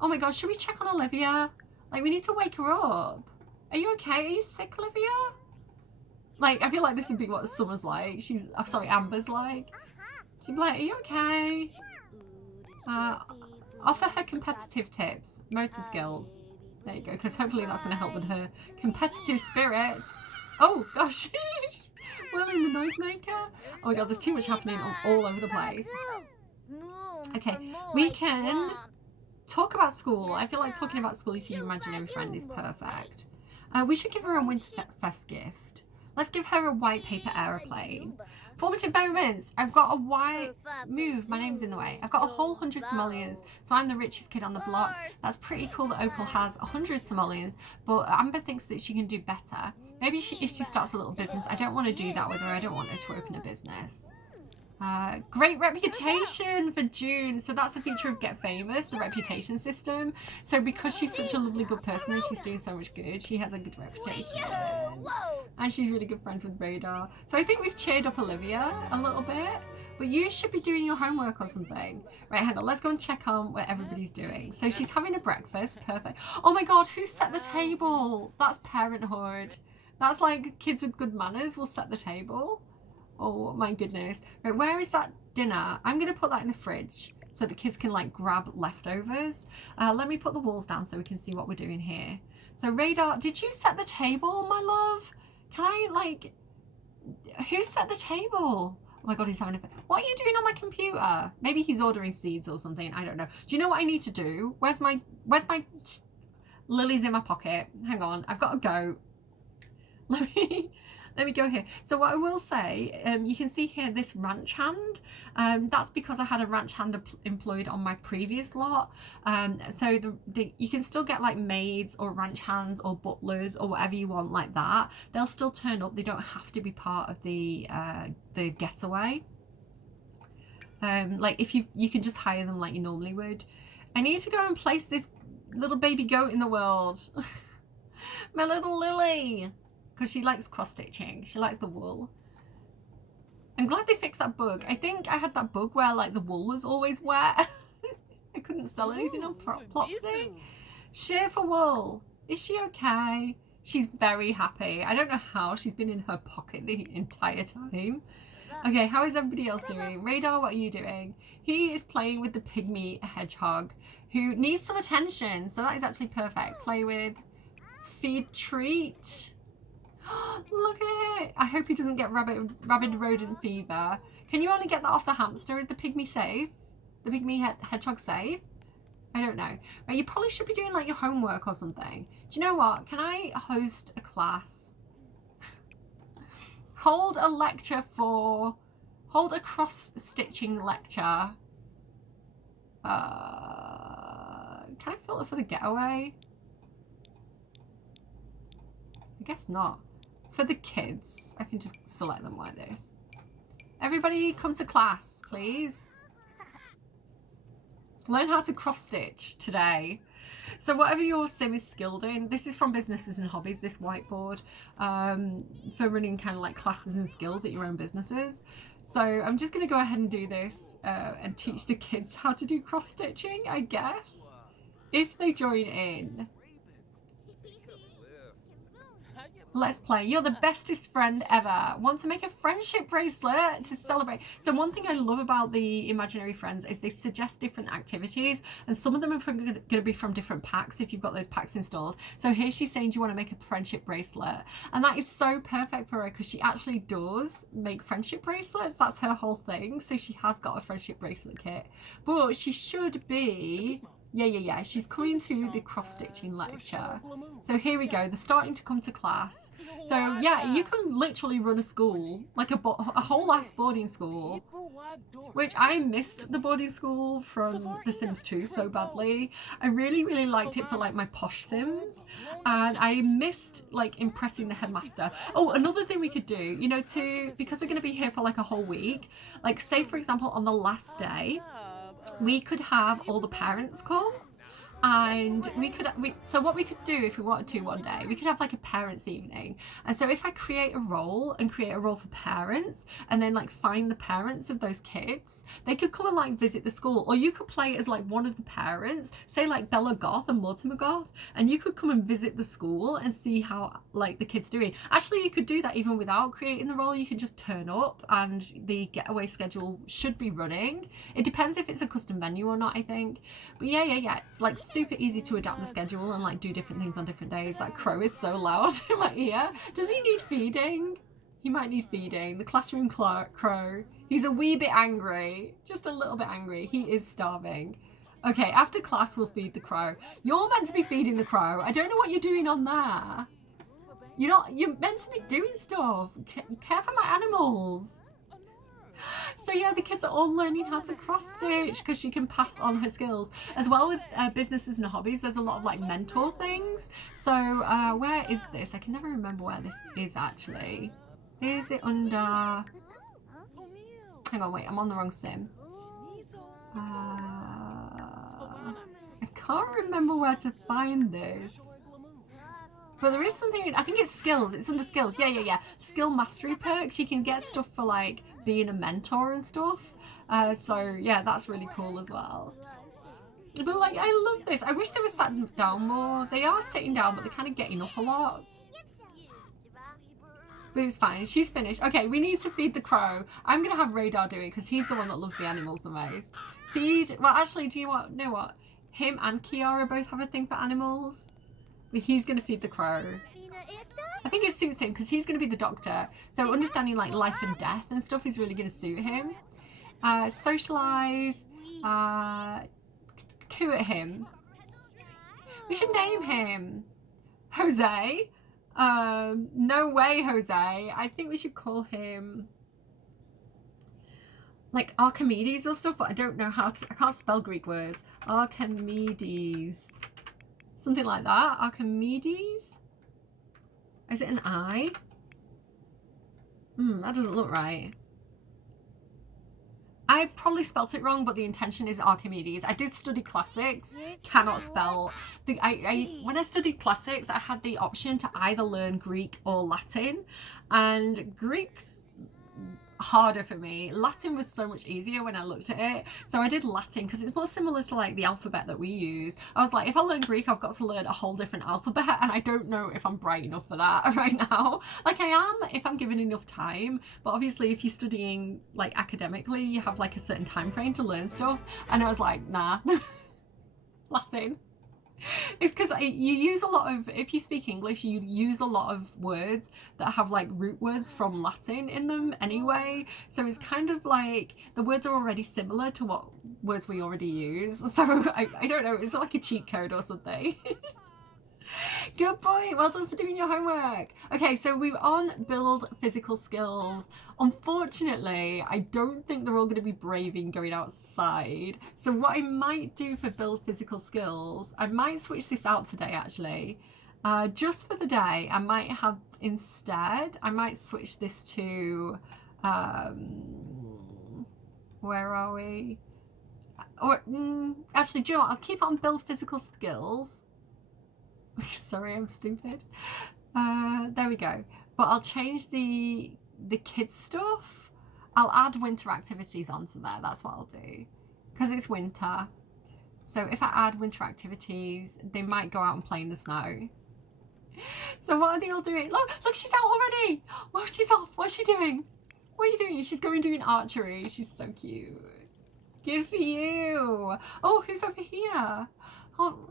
Oh my gosh, should we check on Olivia? Like, we need to wake her up. Are you okay? Are you sick, Olivia? Like, I feel like this would be what Summer's like. She's, oh, sorry, Amber's like. She'd be like, are you okay? Offer her competitive tips, motor skills. There you go, because hopefully that's going to help with her competitive spirit. Oh, gosh. Willie the noisemaker. Oh my god, there's too much happening all over the place. Okay, we can talk about school. I feel like talking about school to your imaginary friend is perfect. We should give her a Winterfest gift. Let's give her a white paper aeroplane. Formative moments. I've got a white move. My name's in the way. I've got a whole 100 simoleons, so I'm the richest kid on the block. That's pretty cool that Opal has 100 simoleons, but Amber thinks that she can do better. Maybe if she starts a little business. I don't want to do that with her. I don't want her to open a business. Great reputation for June. So that's a feature of Get Famous, the reputation system. So because she's such a lovely good person and she's doing so much good, she has a good reputation. And she's really good friends with Radar. So I think we've cheered up Olivia a little bit. But you should be doing your homework or something. Right, hang on, let's go and check on what everybody's doing. So she's having a breakfast, perfect. Oh my god, who set the table? That's parenthood. That's like kids with good manners will set the table. Oh my goodness. Right, where is that dinner? I'm going to put that in the fridge so the kids can like grab leftovers. Let me put the walls down so we can see what we're doing here. So Radar, did you set the table, my love? Can I like, who set the table? Oh my god, he's having a fit. What are you doing on my computer? Maybe he's ordering seeds or something. I don't know. Do you know what I need to do? Where's my Lily's in my pocket. Hang on, I've got to go. Let me go here. So what I will say, you can see here this ranch hand. That's because I had a ranch hand employed on my previous lot. So you can still get like maids or ranch hands or butlers or whatever you want like that. They'll still turn up. They don't have to be part of the getaway. Like if you can just hire them like you normally would. I need to go and place this little baby goat in the world. My little Lily. Because she likes cross-stitching. She likes the wool. I'm glad they fixed that bug. I think I had that bug where like the wool was always wet. I couldn't sell anything on Plopsy. Share for wool. Is she okay? She's very happy. I don't know how. She's been in her pocket the entire time. Okay, how is everybody else doing? Radar, what are you doing? He is playing with the pygmy hedgehog who needs some attention. So that is actually perfect. Play with, feed, treat. Look at it. I hope he doesn't get rabid rodent fever. Can you only get that off the hamster? Is the pygmy safe? The pygmy hedgehog safe? I don't know. Right, you probably should be doing like your homework or something. Do you know what? Can I host a class? Hold a cross-stitching lecture. Can I filter for the getaway? I guess not. For the kids, I can just select them like this. Everybody come to class, please. Learn how to cross stitch today. So whatever your sim is skilled in, this is from Businesses and Hobbies, this whiteboard, for running kind of like classes and skills at your own businesses. So I'm just going to go ahead and do this and teach the kids how to do cross stitching, I guess, if they join in. Let's play. You're the bestest friend ever. Want to make a friendship bracelet to celebrate. So one thing I love about the imaginary friends is they suggest different activities, and some of them are going to be from different packs if you've got those packs installed. So here she's saying, do you want to make a friendship bracelet? And that is so perfect for her because she actually does make friendship bracelets. That's her whole thing. So she has got a friendship bracelet kit, but she should be... Yeah. She's coming to the cross-stitching lecture. So here we go. They're starting to come to class. So yeah, you can literally run a school, like a whole ass boarding school, which I missed the boarding school from The Sims 2 so badly. I really liked it for like my posh Sims, and I missed like impressing the headmaster. Oh, another thing we could do, you know, because we're going to be here for like a whole week, like say for example on the last day, we could have all the parents come, and so what we could do if we wanted to one day, we could have like a parents evening. And so if I create a role for parents, and then like find the parents of those kids, they could come and like visit the school, or you could play as like one of the parents, say like Bella Goth and Mortimer Goth, and you could come and visit the school and see how like the kids doing. Actually, you could do that even without creating the role. You can just turn up and the getaway schedule should be running. It depends if it's a custom menu or not, I think. But yeah, it's like super easy to adapt the schedule and like do different things on different days. That crow is so loud in my ear. Does he need feeding? He might need feeding. The classroom crow. He's a wee bit angry. Just a little bit angry. He is starving. Okay, after class we'll feed the crow. You're meant to be feeding the crow. I don't know what you're doing on there. You're meant to be doing stuff. Care for my animals. So yeah, the kids are all learning how to cross stitch because she can pass on her skills. As well with businesses and hobbies, there's a lot of like mentor things. So where is this? I can never remember where this is actually. Is it under... Hang on, wait, I'm on the wrong sim. I can't remember where to find this. But there is something, I think it's skills. It's under skills. Yeah. Skill mastery perks. You can get stuff for like being a mentor and stuff. So yeah, that's really cool as well. But like, I love this. I wish they were sat down more. They are sitting down, but they're kind of getting up a lot. But it's fine. She's finished. Okay, we need to feed the crow. I'm going to have Radar do it because he's the one that loves the animals the most. Feed. Well, actually, do you know what? Him and Kiara both have a thing for animals. But he's going to feed the crow. I think it suits him because he's going to be the doctor. So understanding like life and death and stuff is really going to suit him. Socialise. Coo at him. We should name him Jose. No way, Jose. I think we should call him like Archimedes or stuff, but I don't know how to, I can't spell Greek words. Archimedes. Something like that. Archimedes? Is it an I? That doesn't look right. I probably spelt it wrong, but the intention is Archimedes. I did study classics, cannot spell. When I studied classics, I had the option to either learn Greek or Latin, and Greek's harder for me. Latin was so much easier when I looked at it. So I did Latin because it's more similar to like the alphabet that we use. I was like, if I learn Greek, I've got to learn a whole different alphabet, and I don't know if I'm bright enough for that right now. Like I am if I'm given enough time, but obviously if you're studying like academically, you have like a certain time frame to learn stuff, and I was like, nah. Latin. It's because you use a lot of, if you speak English, you use a lot of words that have like root words from Latin in them anyway. So it's kind of like the words are already similar to what words we already use. So I don't know, it's like a cheat code or something. Good boy, well done for doing your homework. Okay, so we're on build physical skills. Unfortunately, I don't think they're all going to be braving going outside. So what I might do for build physical skills, I might switch this out today actually. Just for the day, I might have instead, I might switch this to, where are we? Or actually, do you know what? I'll keep it on build physical skills. Sorry, I'm stupid. There we go. But I'll change the kids stuff. I'll add winter activities onto there. That's what I'll do. Because it's winter. So if I add winter activities, they might go out and play in the snow. So what are they all doing? Look, she's out already. Oh, she's off. What's she doing? What are you doing? She's going doing archery. She's so cute. Good for you. Oh, who's over here? Oh,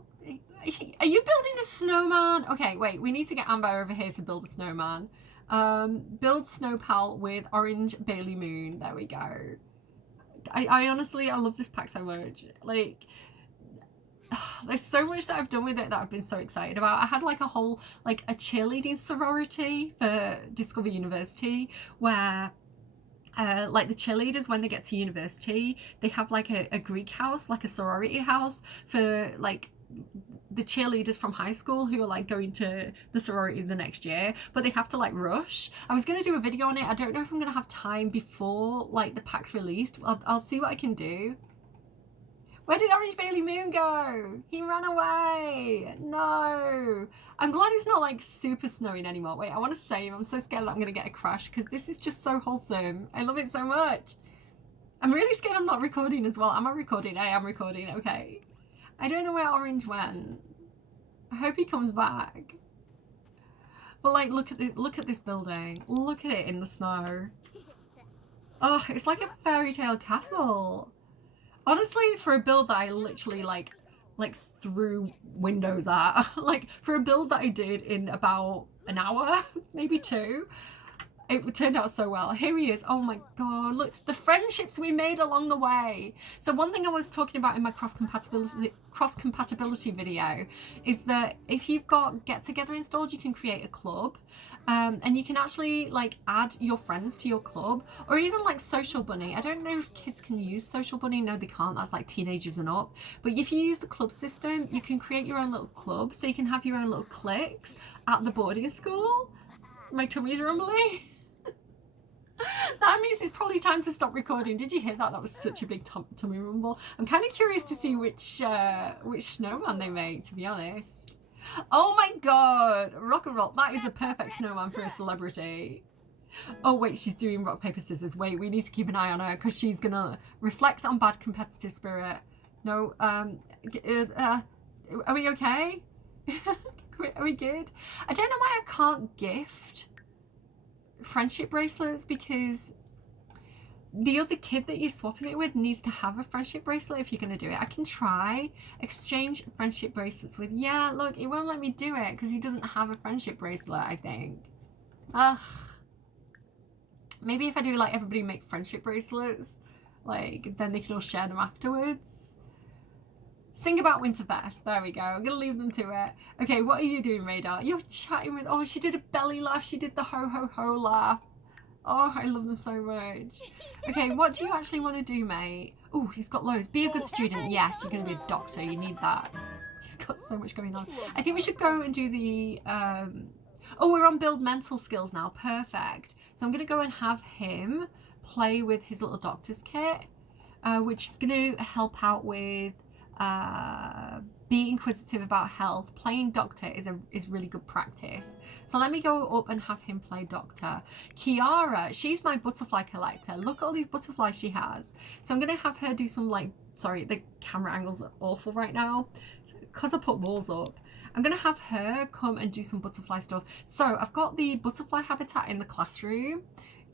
are you building a snowman? Okay, wait, we need to get Amber over here to build a snowman. Build snow pal with orange Bailey Moon. There we go. I honestly, I love this pack so much. Like, there's so much that I've done with it that I've been so excited about. I had like a whole, like a cheerleading sorority for Discover University where like the cheerleaders, when they get to university, they have like a Greek house, like a sorority house for like the cheerleaders from high school who are like going to the sorority the next year, but they have to like rush. I was going to do a video on it. I don't know if I'm going to have time before like the pack's released. I'll see what I can do. Where did Orange Bailey Moon go? He ran away. No. I'm glad it's not like super snowing anymore. Wait, I want to save. I'm so scared that I'm going to get a crash because this is just so wholesome. I love it so much. I'm really scared I'm not recording as well. Am I recording? I am recording. Okay. I don't know where Orange went. I hope he comes back. But like, look at this building. Look at it in the snow. Oh, it's like a fairy tale castle. Honestly, for a build that I literally like threw windows at, like for a build that I did in about an hour, maybe two, It turned out so well. Here he is. Oh my god, look, the friendships we made along the way. So one thing I was talking about in my cross-compatibility video is that if you've got Get Together installed, you can create a club. And you can actually like add your friends to your club, or even like Social Bunny. I don't know if kids can use Social Bunny. No, they can't. That's like teenagers and up. But if you use the club system, you can create your own little club, so you can have your own little cliques at the boarding school. My tummy's rumbling. That means it's probably time to stop recording. Did you hear that? That was such a big tummy rumble. I'm kind of curious to see which snowman they make, to be honest. Oh my god, rock and roll. That is a perfect snowman for a celebrity. Oh wait, she's doing rock, paper, scissors. Wait, we need to keep an eye on her because she's gonna reflect on bad competitive spirit. No, are we okay? Are we good? I don't know why I can't gift friendship bracelets, because the other kid that you're swapping it with needs to have a friendship bracelet if you're going to do it. I can try exchange friendship bracelets with, yeah, look, it won't let me do it because he doesn't have a friendship bracelet, I think. Ugh. Maybe if I do like everybody make friendship bracelets, like then they can all share them afterwards. Sing about Winterfest. There we go. I'm going to leave them to it. Okay, what are you doing, Radar? You're chatting with... Oh, she did a belly laugh. She did the ho-ho-ho laugh. Oh, I love them so much. Okay, what do you actually want to do, mate? Oh, he's got loads. Be a good student. Yes, you're going to be a doctor. You need that. He's got so much going on. I think we should go and do the... Oh, we're on build mental skills now. Perfect. So I'm going to go and have him play with his little doctor's kit, which is going to help out with... be inquisitive about health. Playing doctor is really good practice. So let me go up and have him play doctor. Kiara, she's my butterfly collector. Look at all these butterflies she has. So I'm gonna have her do some like, sorry, the camera angles are awful right now because I put walls up. I'm gonna have her come and do some butterfly stuff. So I've got the butterfly habitat in the classroom,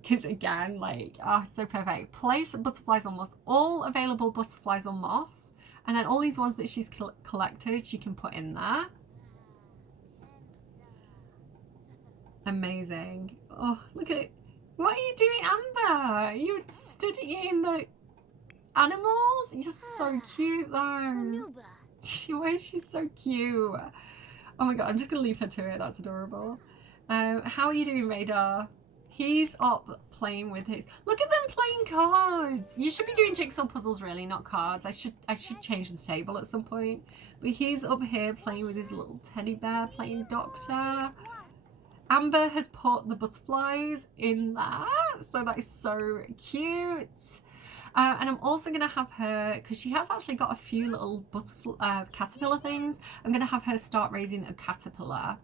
because again, like, so perfect. Place butterflies on moths, all available butterflies on moths. And then all these ones that she's collected, she can put in there. Amazing. Oh, look at... What are you doing, Amber? You're studying the animals? You're so cute, though. Why is she so cute? Oh my god, I'm just going to leave her to it. That's adorable. How are you doing, Radar? He's up playing with his... Look at them playing cards. You should be doing jigsaw puzzles, really, not cards. I should change the table at some point. But he's up here playing with his little teddy bear, playing doctor. Amber has put the butterflies in that, so that is so cute. And I'm also going to have her, because she has actually got a few little caterpillar things, I'm going to have her start raising a caterpillar.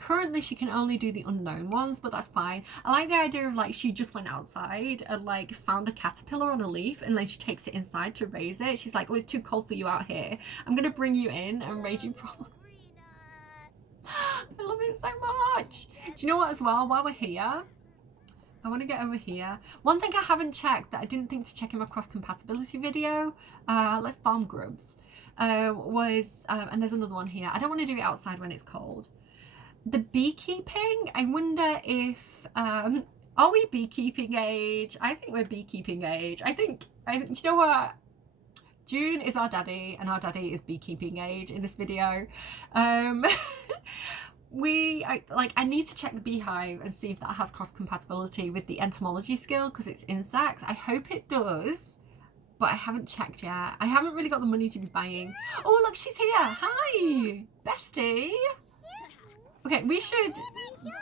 Currently, she can only do the unknown ones, but that's fine. I like the idea of like she just went outside and like found a caterpillar on a leaf, and then she takes it inside to raise it. She's like, oh, it's too cold for you out here. I'm going to bring you in and raise you properly. I love it so much. Do you know what as well, while we're here, I want to get over here. One thing I haven't checked that I didn't think to check in my cross-compatibility video, let's farm grubs, and there's another one here. I don't want to do it outside when it's cold. The beekeeping, I wonder if, are we beekeeping age? I think we're beekeeping age. I think, you know what? June is our daddy, and our daddy is beekeeping age in this video. I need to check the beehive and see if that has cross-compatibility with the entomology skill, because it's insects. I hope it does, but I haven't checked yet. I haven't really got the money to be buying. Oh, look, she's here. Hi, bestie. Okay, we should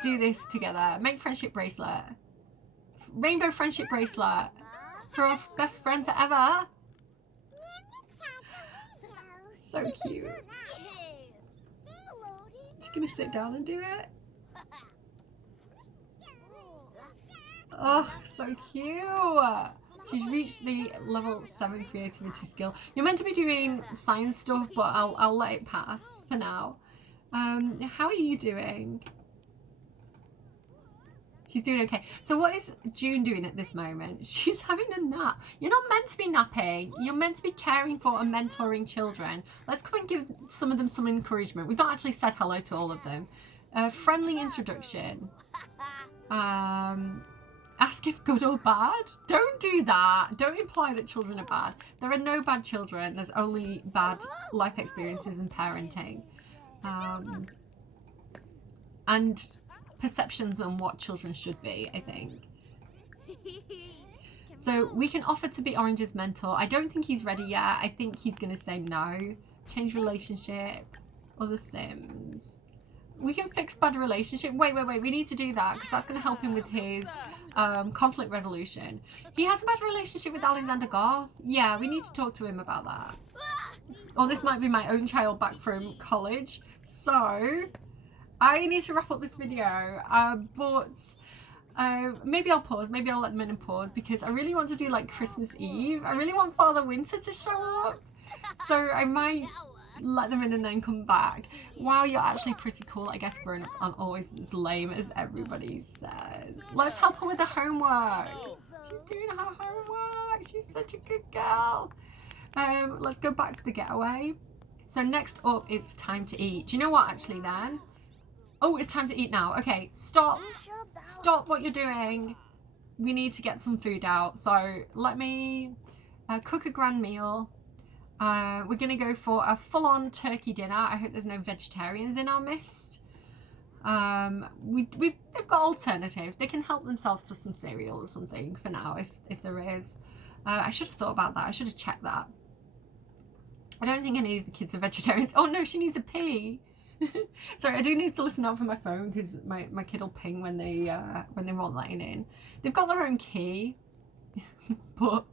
do this together. Make friendship bracelet. Rainbow friendship bracelet for our best friend forever. So cute. She's gonna sit down and do it. Oh, so cute. She's reached the level 7 creativity skill. You're meant to be doing science stuff, but I'll let it pass for now. How are you doing? She's doing okay. So what is June doing at this moment? She's having a nap. You're not meant to be napping. You're meant to be caring for and mentoring children. Let's come and give some of them some encouragement. We've not actually said hello to all of them. Friendly introduction. Ask if good or bad. Don't do that. Don't imply that children are bad. There are no bad children. There's only bad life experiences and parenting. And perceptions on what children should be, I think. So we can offer to be Orange's mentor. I don't think he's ready yet. I think he's going to say no. Change relationship. Other Sims. We can fix bad relationship. Wait. We need to do that because that's going to help him with his conflict resolution. He has a bad relationship with Alexander Garth. Yeah, we need to talk to him about that. Or this might be my own child back from college. So I need to wrap up this video. Maybe I'll pause. Maybe I'll let them in and pause because I really want to do like Christmas Eve. I really want Father Winter to show up. So I might let them in and then come back. Wow, you're actually pretty cool. I guess grown-ups aren't always as lame as everybody says. Let's help her with her homework. She's doing her homework. She's such a good girl. Let's go back to the getaway. So next up, it's time to eat. Do you know what actually then? Oh, it's time to eat now. Okay, stop what you're doing. We need to get some food out. So let me cook a grand meal. We're going to go for a full-on turkey dinner. I hope there's no vegetarians in our midst. They've got alternatives. They can help themselves to some cereal or something for now, if there is. I should have thought about that. I should have checked that. I don't think any of the kids are vegetarians. Oh no, she needs a pee. Sorry, I do need to listen out for my phone because my kid will ping when they want letting in. They've got their own key. But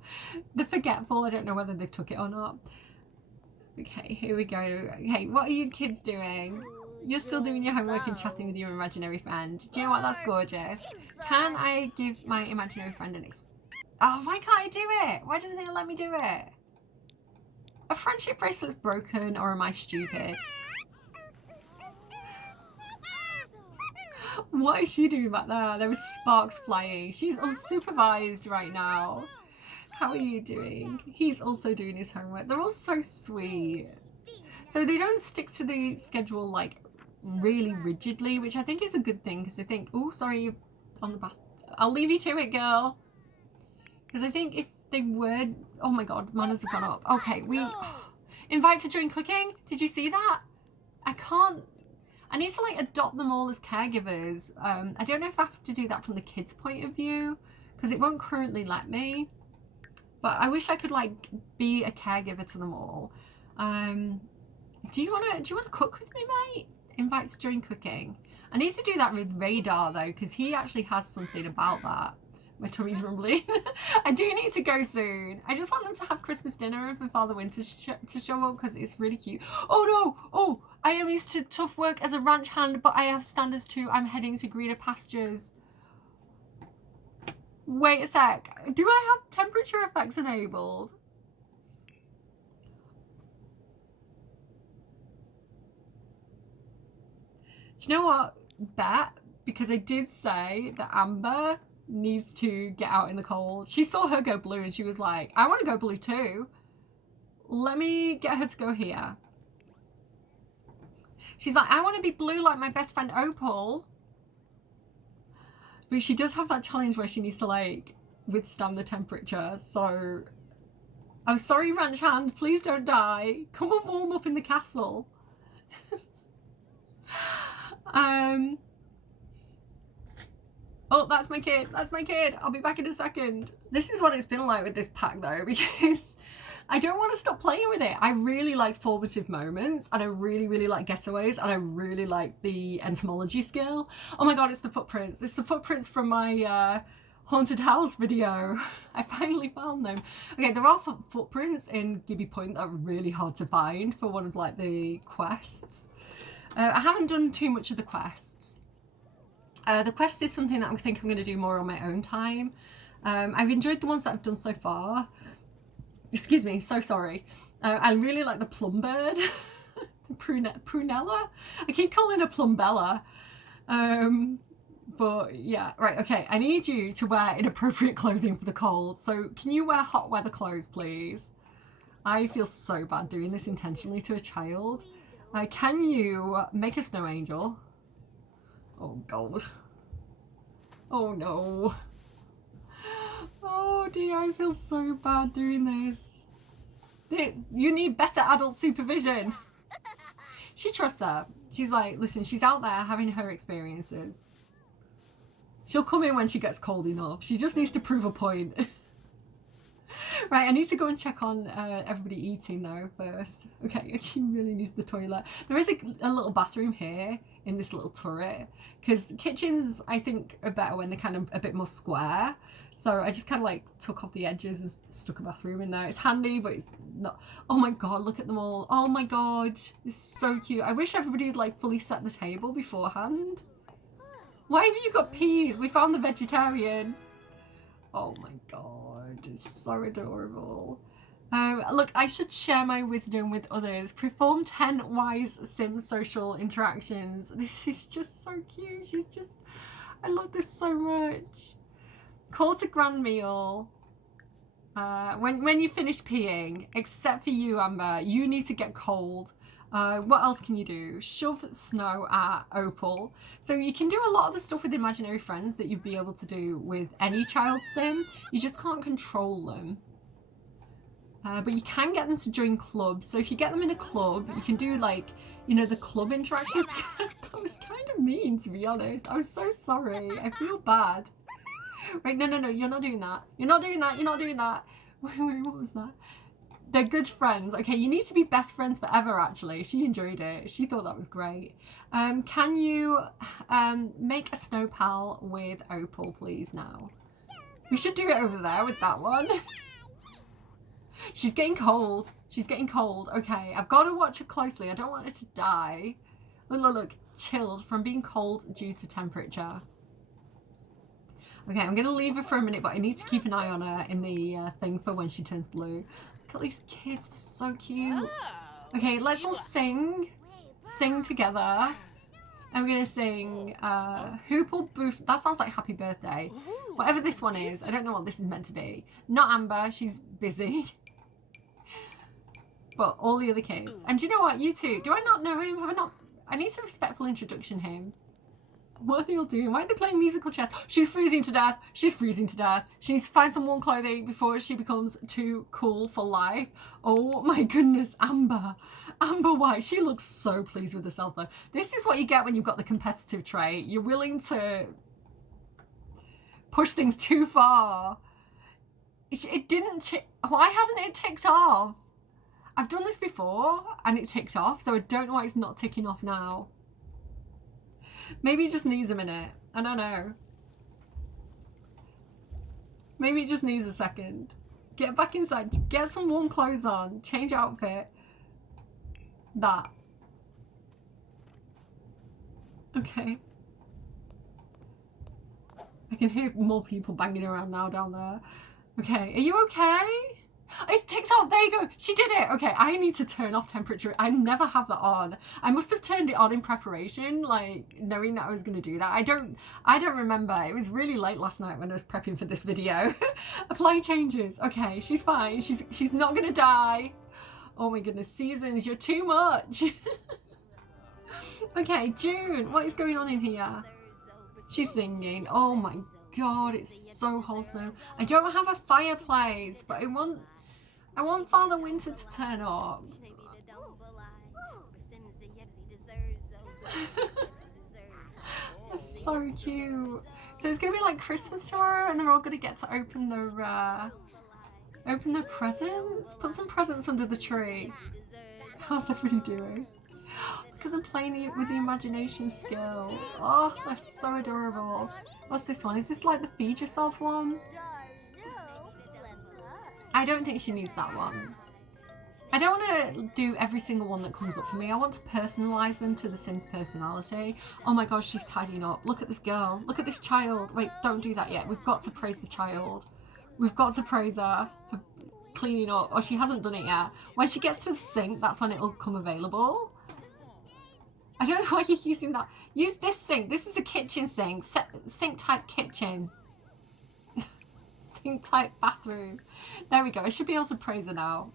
they're forgetful. I don't know whether they've took it or not. Okay, here we go. Okay, what are you kids doing? You're still doing your homework and chatting with your imaginary friend. Do you know what? That's gorgeous. Can I give my imaginary friend an Oh, why can't I do it? Why doesn't it let me do it? A friendship bracelet's broken, or am I stupid? What is she doing back there? There was sparks flying. She's unsupervised right now. How are you doing? He's also doing his homework. They're all so sweet. So they don't stick to the schedule like really rigidly, which I think is a good thing because I think, oh, sorry, you're on the bath. I'll leave you to it, girl. Because I think if they were, oh my God, manners have gone up. Okay, invite to join cooking. Did you see that? I need to like adopt them all as caregivers. I don't know if I have to do that from the kids' point of view because it won't currently let me. But I wish I could like be a caregiver to them all. Do you wanna cook with me, mate? Invite to join cooking. I need to do that with Radar though because he actually has something about that. My tummy's rumbling. I do need to go soon. I just want them to have Christmas dinner and for Father Winter to show up because it's really cute. Oh no! Oh, I am used to tough work as a ranch hand, but I have standards too. I'm heading to greener pastures. Wait a sec. Do I have temperature effects enabled? Do you know what? Bet, because I did say that Amber needs to get out in the cold. She saw her go blue and she was like, I want to go blue too. Let me get her to go here. She's like, I want to be blue like my best friend Opal. But she does have that challenge where she needs to like withstand the temperature. So I'm sorry, Ranch Hand, please don't die. Come and warm up in the castle. Oh, that's my kid. That's my kid. I'll be back in a second. This is what it's been like with this pack though, because I don't want to stop playing with it. I really like formative moments and I really, really like getaways and I really like the entomology skill. Oh my God, it's the footprints. It's the footprints from my haunted house video. I finally found them. Okay, there are footprints in Gibby Point that are really hard to find for one of like the quests. I haven't done too much of the quests. The quest is something that I think I'm going to do more on my own time. I've enjoyed the ones that I've done so far. Excuse me, so sorry. I really like the plum bird. Prunella? I keep calling her Plumbella. But yeah, right, okay. I need you to wear inappropriate clothing for the cold. So can you wear hot weather clothes, please? I feel so bad doing this intentionally to a child. Can you make a snow angel? Oh God. Oh no. Oh dear, I feel so bad doing this. You need better adult supervision. She trusts her. She's like, listen, she's out there having her experiences. She'll come in when she gets cold enough. She just needs to prove a point. Right, I need to go and check on everybody eating though first. Okay, she really needs the toilet. There is a little bathroom here in this little turret, because kitchens I think are better when they're kind of a bit more square. So I just kind of like took off the edges and stuck a bathroom in there. It's handy, but it's not. Oh my god, look at them all. Oh my god, it's so cute. I wish everybody had like fully set the table beforehand. Why have you got peas? We found the vegetarian. Oh my god, it's so adorable. Look, I should share my wisdom with others. Perform 10 wise sim social interactions. This is just so cute. She's just, I love this so much. Call to grand meal. When you finish peeing, except for you, Amber, you need to get cold. What else can you do? Shove snow at Opal. So you can do a lot of the stuff with imaginary friends that you'd be able to do with any child sim. You just can't control them. But you can get them to join clubs. So if you get them in a club, you can do like, you know, the club interactions. That was kind of mean, to be honest. I'm so sorry. I feel bad. Right, no, you're not doing that. You're not doing that. You're not doing that. Wait, what was that? They're good friends. Okay, you need to be best friends forever, actually. She enjoyed it. She thought that was great. Can you make a snow pal with Opal, please, now? We should do it over there with that one. She's getting cold. She's getting cold. Okay, I've got to watch her closely. I don't want her to die. Look. Chilled from being cold due to temperature. Okay, I'm going to leave her for a minute, but I need to keep an eye on her in the thing for when she turns blue. Look at these kids. They're so cute. Okay, let's all sing. Sing together. I'm going to sing Hoople Boof. That sounds like Happy Birthday. Whatever this one is. I don't know what this is meant to be. Not Amber. She's busy. But all the other kids. And do you know what? You two. Do I not know him? Have I not? I need to respectful introduction him. What are they all doing? Why are they playing musical chairs? She's freezing to death. She's freezing to death. She needs to find some warm clothing before she becomes too cool for life. Oh my goodness, Amber. Amber White. She looks so pleased with herself though. This is what you get when you've got the competitive trait. You're willing to push things too far. It didn't. Why hasn't it ticked off? I've done this before and it ticked off, so I don't know why it's not ticking off now. Maybe it just needs a minute. I don't know. Maybe it just needs a second. Get back inside. Get some warm clothes on. Change outfit. That. Okay. I can hear more people banging around now down there. Okay. Are you okay? It's ticked off. There you go. She did it. Okay, I need to turn off temperature. I never have that on. I must have turned it on in preparation, like knowing that I was going to do that. I don't remember. It was really late last night when I was prepping for this video. Apply changes. Okay, she's fine. She's not going to die. Oh my goodness, Seasons, you're too much. Okay, June, what is going on in here? She's singing. Oh my god, it's so wholesome. I don't have a fireplace, but I want Father Winter to turn up. That's so cute. So it's gonna be like Christmas tomorrow, and they're all gonna get to open their presents. Put some presents under the tree. How's everybody doing? Look at them playing with the imagination skill. Oh, that's so adorable. What's this one? Is this like the feed yourself one? I don't think she needs that one. I don't want to do every single one that comes up for me. I want to personalise them to the Sims personality. Oh my gosh, she's tidying up. Look at this girl. Look at this child. Wait, don't do that yet. We've got to praise the child. We've got to praise her for cleaning up. Oh, she hasn't done it yet. When she gets to the sink, that's when it'll come available. I don't know why you're using that. Use this sink. This is a kitchen sink. Sink type kitchen. Sink type bathroom. There we go. I should be able to praise her now.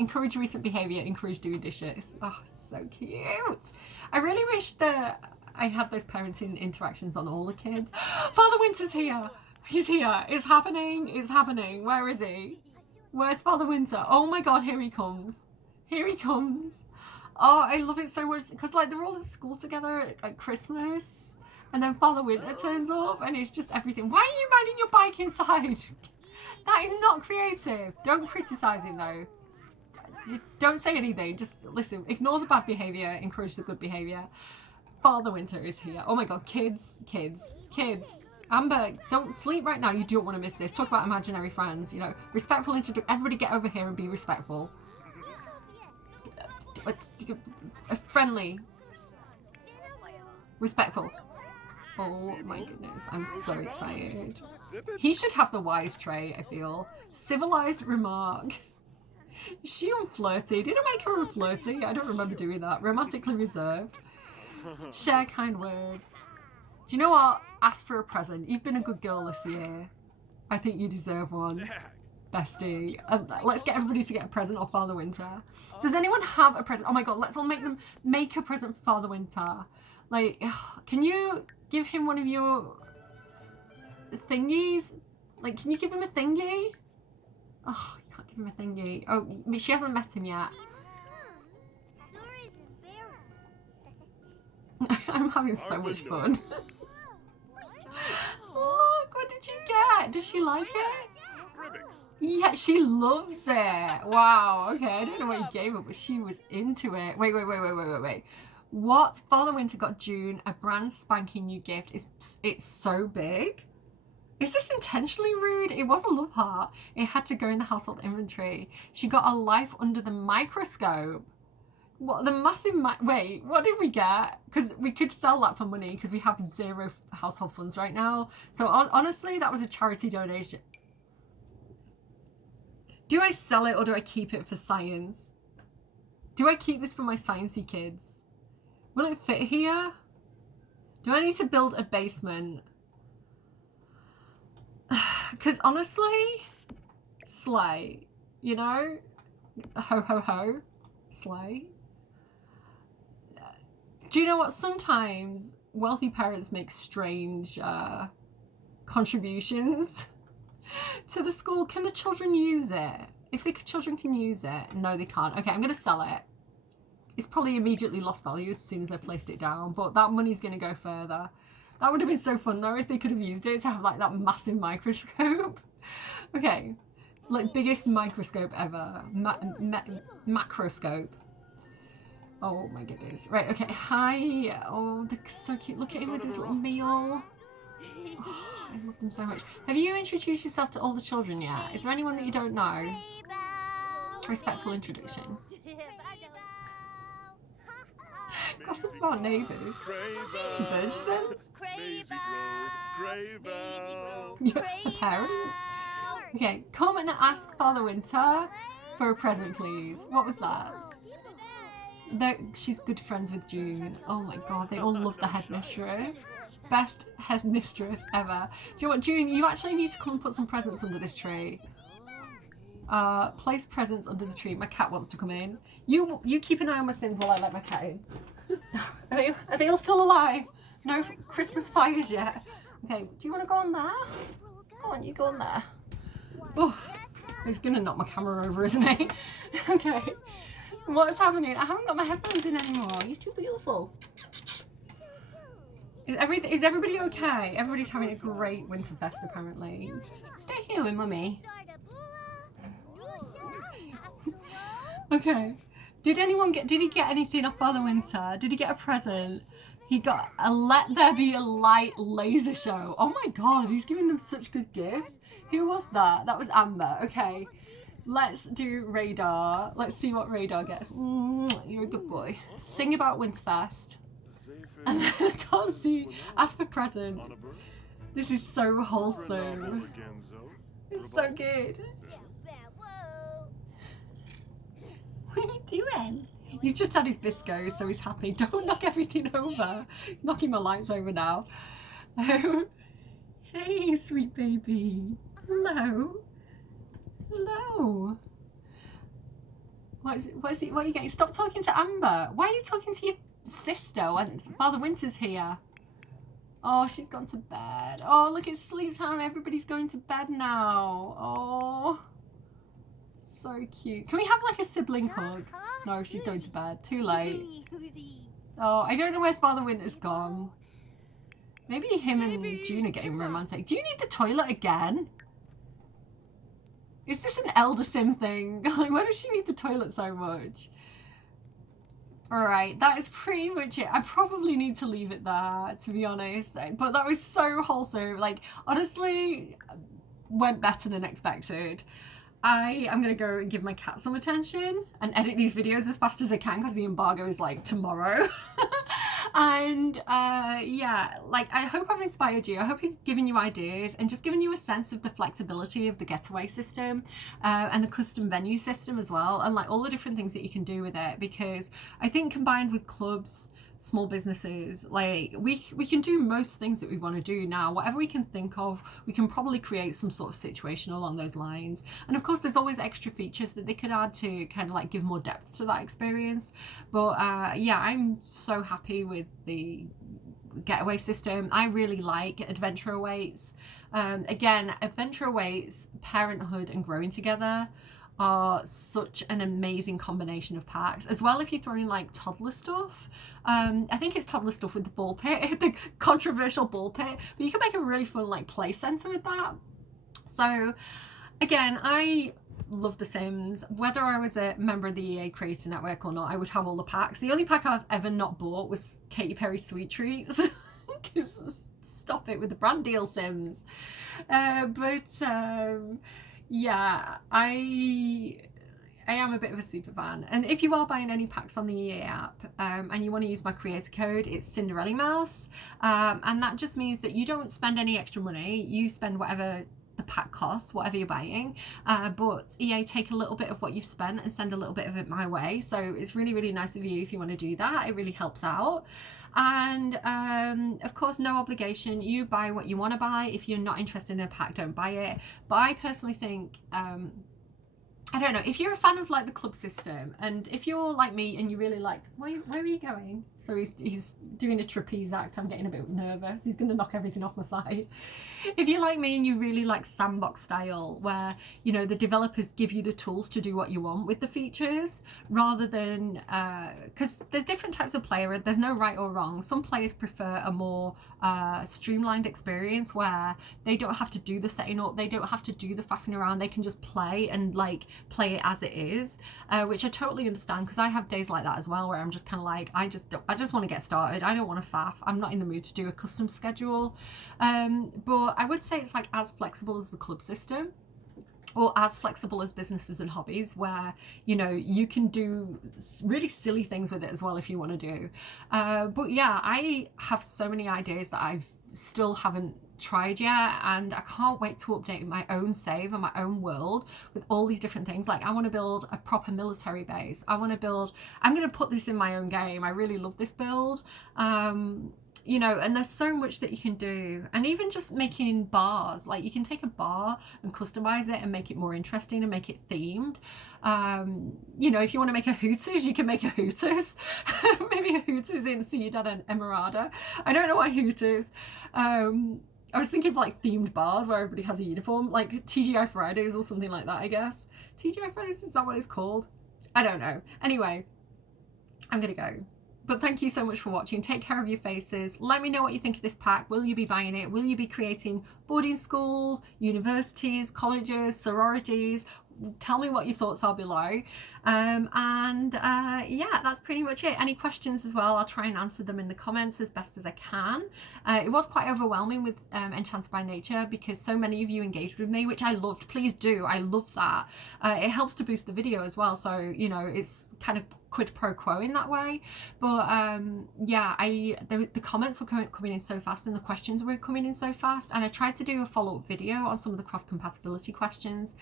Encourage recent behaviour. Encourage doing dishes. Oh, so cute. I really wish that I had those parenting interactions on all the kids. Father Winter's here. He's here. It's happening. It's happening. Where is he? Where's Father Winter? Oh my God, here he comes. Here he comes. Oh, I love it so much because like they're all at school together at Christmas, and then Father Winter turns up and it's just everything. Why are you riding your bike inside? That is not creative. Don't criticize him though. Just don't say anything. Just listen. Ignore the bad behaviour. Encourage the good behaviour. Father Winter is here. Oh my God, kids. Amber, don't sleep right now. You don't want to miss this. Talk about imaginary friends. You know, respectful introduction. Everybody get over here and be respectful. Friendly. Respectful. Oh my goodness, I'm so excited. He should have the wise trait, I feel. Civilized remark. Is she unflirty? Did I make her unflirty? I don't remember doing that. Romantically reserved. Share kind words. Do you know what? Ask for a present. You've been a good girl this year. I think you deserve one. Bestie. Let's get everybody to get a present off Father Winter. Does anyone have a present? Oh my God, let's all make them make a present for Father Winter. Like, can you give him one of your thingies? Like, can you give him a thingy? Oh, you can't give him a thingy. Oh, she hasn't met him yet. I'm having so much fun. Look, what did you get? Does she like it? Yeah, she loves it. Wow, okay, I don't know what you gave her, but she was into it. Wait. What? Father Winter got June a brand spanking new gift. It's so big. Is this intentionally rude? It was a love heart. It had to go in the household inventory. She got a life under the microscope. What, the massive wait, what did we get? Because we could sell that for money because we have 0 household funds right now. So honestly, that was a charity donation. Do I sell it or do I keep it for science? Do I keep this for my sciencey kids? Will it fit here? Do I need to build a basement? Because honestly, slay, you know? Ho ho ho, slay. Do you know what? Sometimes wealthy parents make strange contributions to the school. Can the children use it? If the children can use it, no, they can't. Okay, I'm going to sell it. It's probably immediately lost value as soon as I placed it down, but that money's going to go further. That would have been so fun though if they could have used it to have like that massive microscope. Okay, like biggest microscope ever. Macroscope. Oh my goodness. Right, okay, hi. Oh, they're so cute. Look at him with his little meal. Oh, I love them so much. Have you introduced yourself to all the children yet? Is there anyone that you don't know? Respectful introduction. Gossip about neighbours. Bird sense? Your parents? Okay, come and ask Father Winter for a present, please. What was that? She's good friends with June. Oh my God, they all love the headmistress. Best headmistress ever. Do you know what, June? You actually need to come and put some presents under this tree. Place presents under the tree. My cat wants to come in. You keep an eye on my Sims while I let my cat in. Are they all still alive? No Christmas fires yet. Okay, do you want to go on there? Go on, you go on there. Oh, he's gonna knock my camera over, isn't he? Okay. What's happening? I haven't got my headphones in anymore. You're too beautiful. Is everybody okay? Everybody's having a great Winterfest apparently. Stay here with Mummy. Okay. Did he get anything off Father Winter? Did he get a present? He got a Let There Be a Light laser show. Oh my God, he's giving them such good gifts. Who was that? That was Amber. Okay. Let's do Radar. Let's see what Radar gets. You're a good boy. Sing about Winterfest. And then I can't see. Ask for present. This is so wholesome. It's so good. What are you doing? He's just had his bisco, so he's happy. Don't knock everything over. He's knocking my lights over now. Hey, sweet baby. Hello. Hello. What are you getting? Stop talking to Amber. Why are you talking to sister when Father Winter's here. Oh, she's gone to bed. Oh, look, it's sleep time. Everybody's going to bed now. Oh, so cute. Can we have like a sibling hug? No, she's going to bed. Too late. Oh, I don't know where Father Winter's gone. Maybe him and June are getting romantic. Do you need the toilet again? Is this an elder sim thing? Like, why does she need the toilet so much? Alright, that is pretty much it. I probably need to leave it there, to be honest. But that was so wholesome. Like, honestly, went better than expected. I am going to go and give my cat some attention and edit these videos as fast as I can because the embargo is like tomorrow. And yeah, like I hope I've inspired you. I hope I've given you ideas and just given you a sense of the flexibility of the getaway system and the custom venue system as well, and like all the different things that you can do with it, because I think combined with clubs, small businesses, like we can do most things that we want to do now. Whatever we can think of, we can probably create some sort of situation along those lines. And of course there's always extra features that they could add to kind of like give more depth to that experience. But yeah, I'm so happy with the getaway system. I really like Adventure Awaits. Again, Adventure Awaits, parenthood and growing together are such an amazing combination of packs. As well, if you throw in like toddler stuff, I think it's toddler stuff with the ball pit, the controversial ball pit, but you can make a really fun like play center with that. So again, I love The Sims. Whether I was a member of the EA Creator Network or not, I would have all the packs. The only pack I've ever not bought was Katy Perry's Sweet Treats. Because stop it with the brand deal, Sims. Yeah, I am a bit of a super fan. And if you are buying any packs on the EA app and you want to use my creator code, it's Cinderellimouse. And that just means that you don't spend any extra money. You spend whatever the pack costs, whatever you're buying, but EA take a little bit of what you've spent and send a little bit of it my way. So it's really, really nice of you if you want to do that. It really helps out. And of course, no obligation. You buy what you want to buy. If you're not interested in a pack, don't buy it. But I personally think I don't know, if you're a fan of like the club system, and if you're like me and you really like, where are you going? So he's doing a trapeze act. I'm getting a bit nervous. He's going to knock everything off my side. If you're like me and you really like sandbox style, where, you know, the developers give you the tools to do what you want with the features, rather than, because there's different types of player. There's no right or wrong. Some players prefer a more streamlined experience where they don't have to do the setting up. They don't have to do the faffing around. They can just play and like play it as it is, which I totally understand, because I have days like that as well, where I'm just kind of like, I just want to get started. I don't want to faff. I'm not in the mood to do a custom schedule. But I would say it's like as flexible as the club system, or as flexible as businesses and hobbies, where, you know, you can do really silly things with it as well if you want to do. But yeah, I have so many ideas that I still haven't tried yet, and I can't wait to update my own save and my own world with all these different things. Like, I want to build a proper military base. I'm going to put this in my own game. I really love this build. You know, and there's so much that you can do. And even just making bars, like you can take a bar and customize it and make it more interesting and make it themed. You know, if you want to make a Hooters, you can make a Hooters. Maybe a Hooters in Ciudad and Emirada. I don't know why Hooters. I was thinking of like themed bars where everybody has a uniform, like TGI Fridays or something like that, I guess. TGI Fridays, is that what it's called? I don't know. Anyway, I'm gonna go. But thank you so much for watching. Take care of your faces. Let me know what you think of this pack. Will you be buying it? Will you be creating boarding schools, universities, colleges, sororities? Tell me what your thoughts are below. Yeah, that's pretty much it. Any questions as well, I'll try and answer them in the comments as best as I can. It was quite overwhelming with Enchanted by Nature, because so many of you engaged with me, which I loved. Please do. I love that. It helps to boost the video as well. So, you know, it's kind of quid pro quo in that way. But yeah, the comments were coming in so fast, and the questions were coming in so fast, and I tried to do a follow-up video on some of the cross-compatibility questions.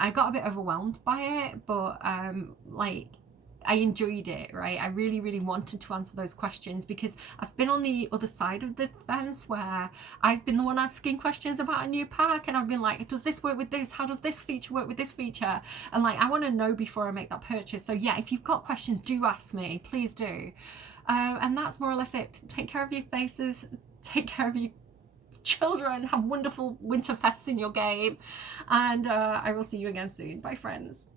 I got a bit overwhelmed by it, but like, I enjoyed it, right? I really, really wanted to answer those questions because I've been on the other side of the fence where I've been the one asking questions about a new pack, and I've been like, does this work with this? How does this feature work with this feature? And like, I want to know before I make that purchase. So yeah, if you've got questions, do ask me, please do. And that's more or less it. Take care of your faces, take care of your children, have wonderful Winterfests in your game, and I will see you again soon. Bye, friends.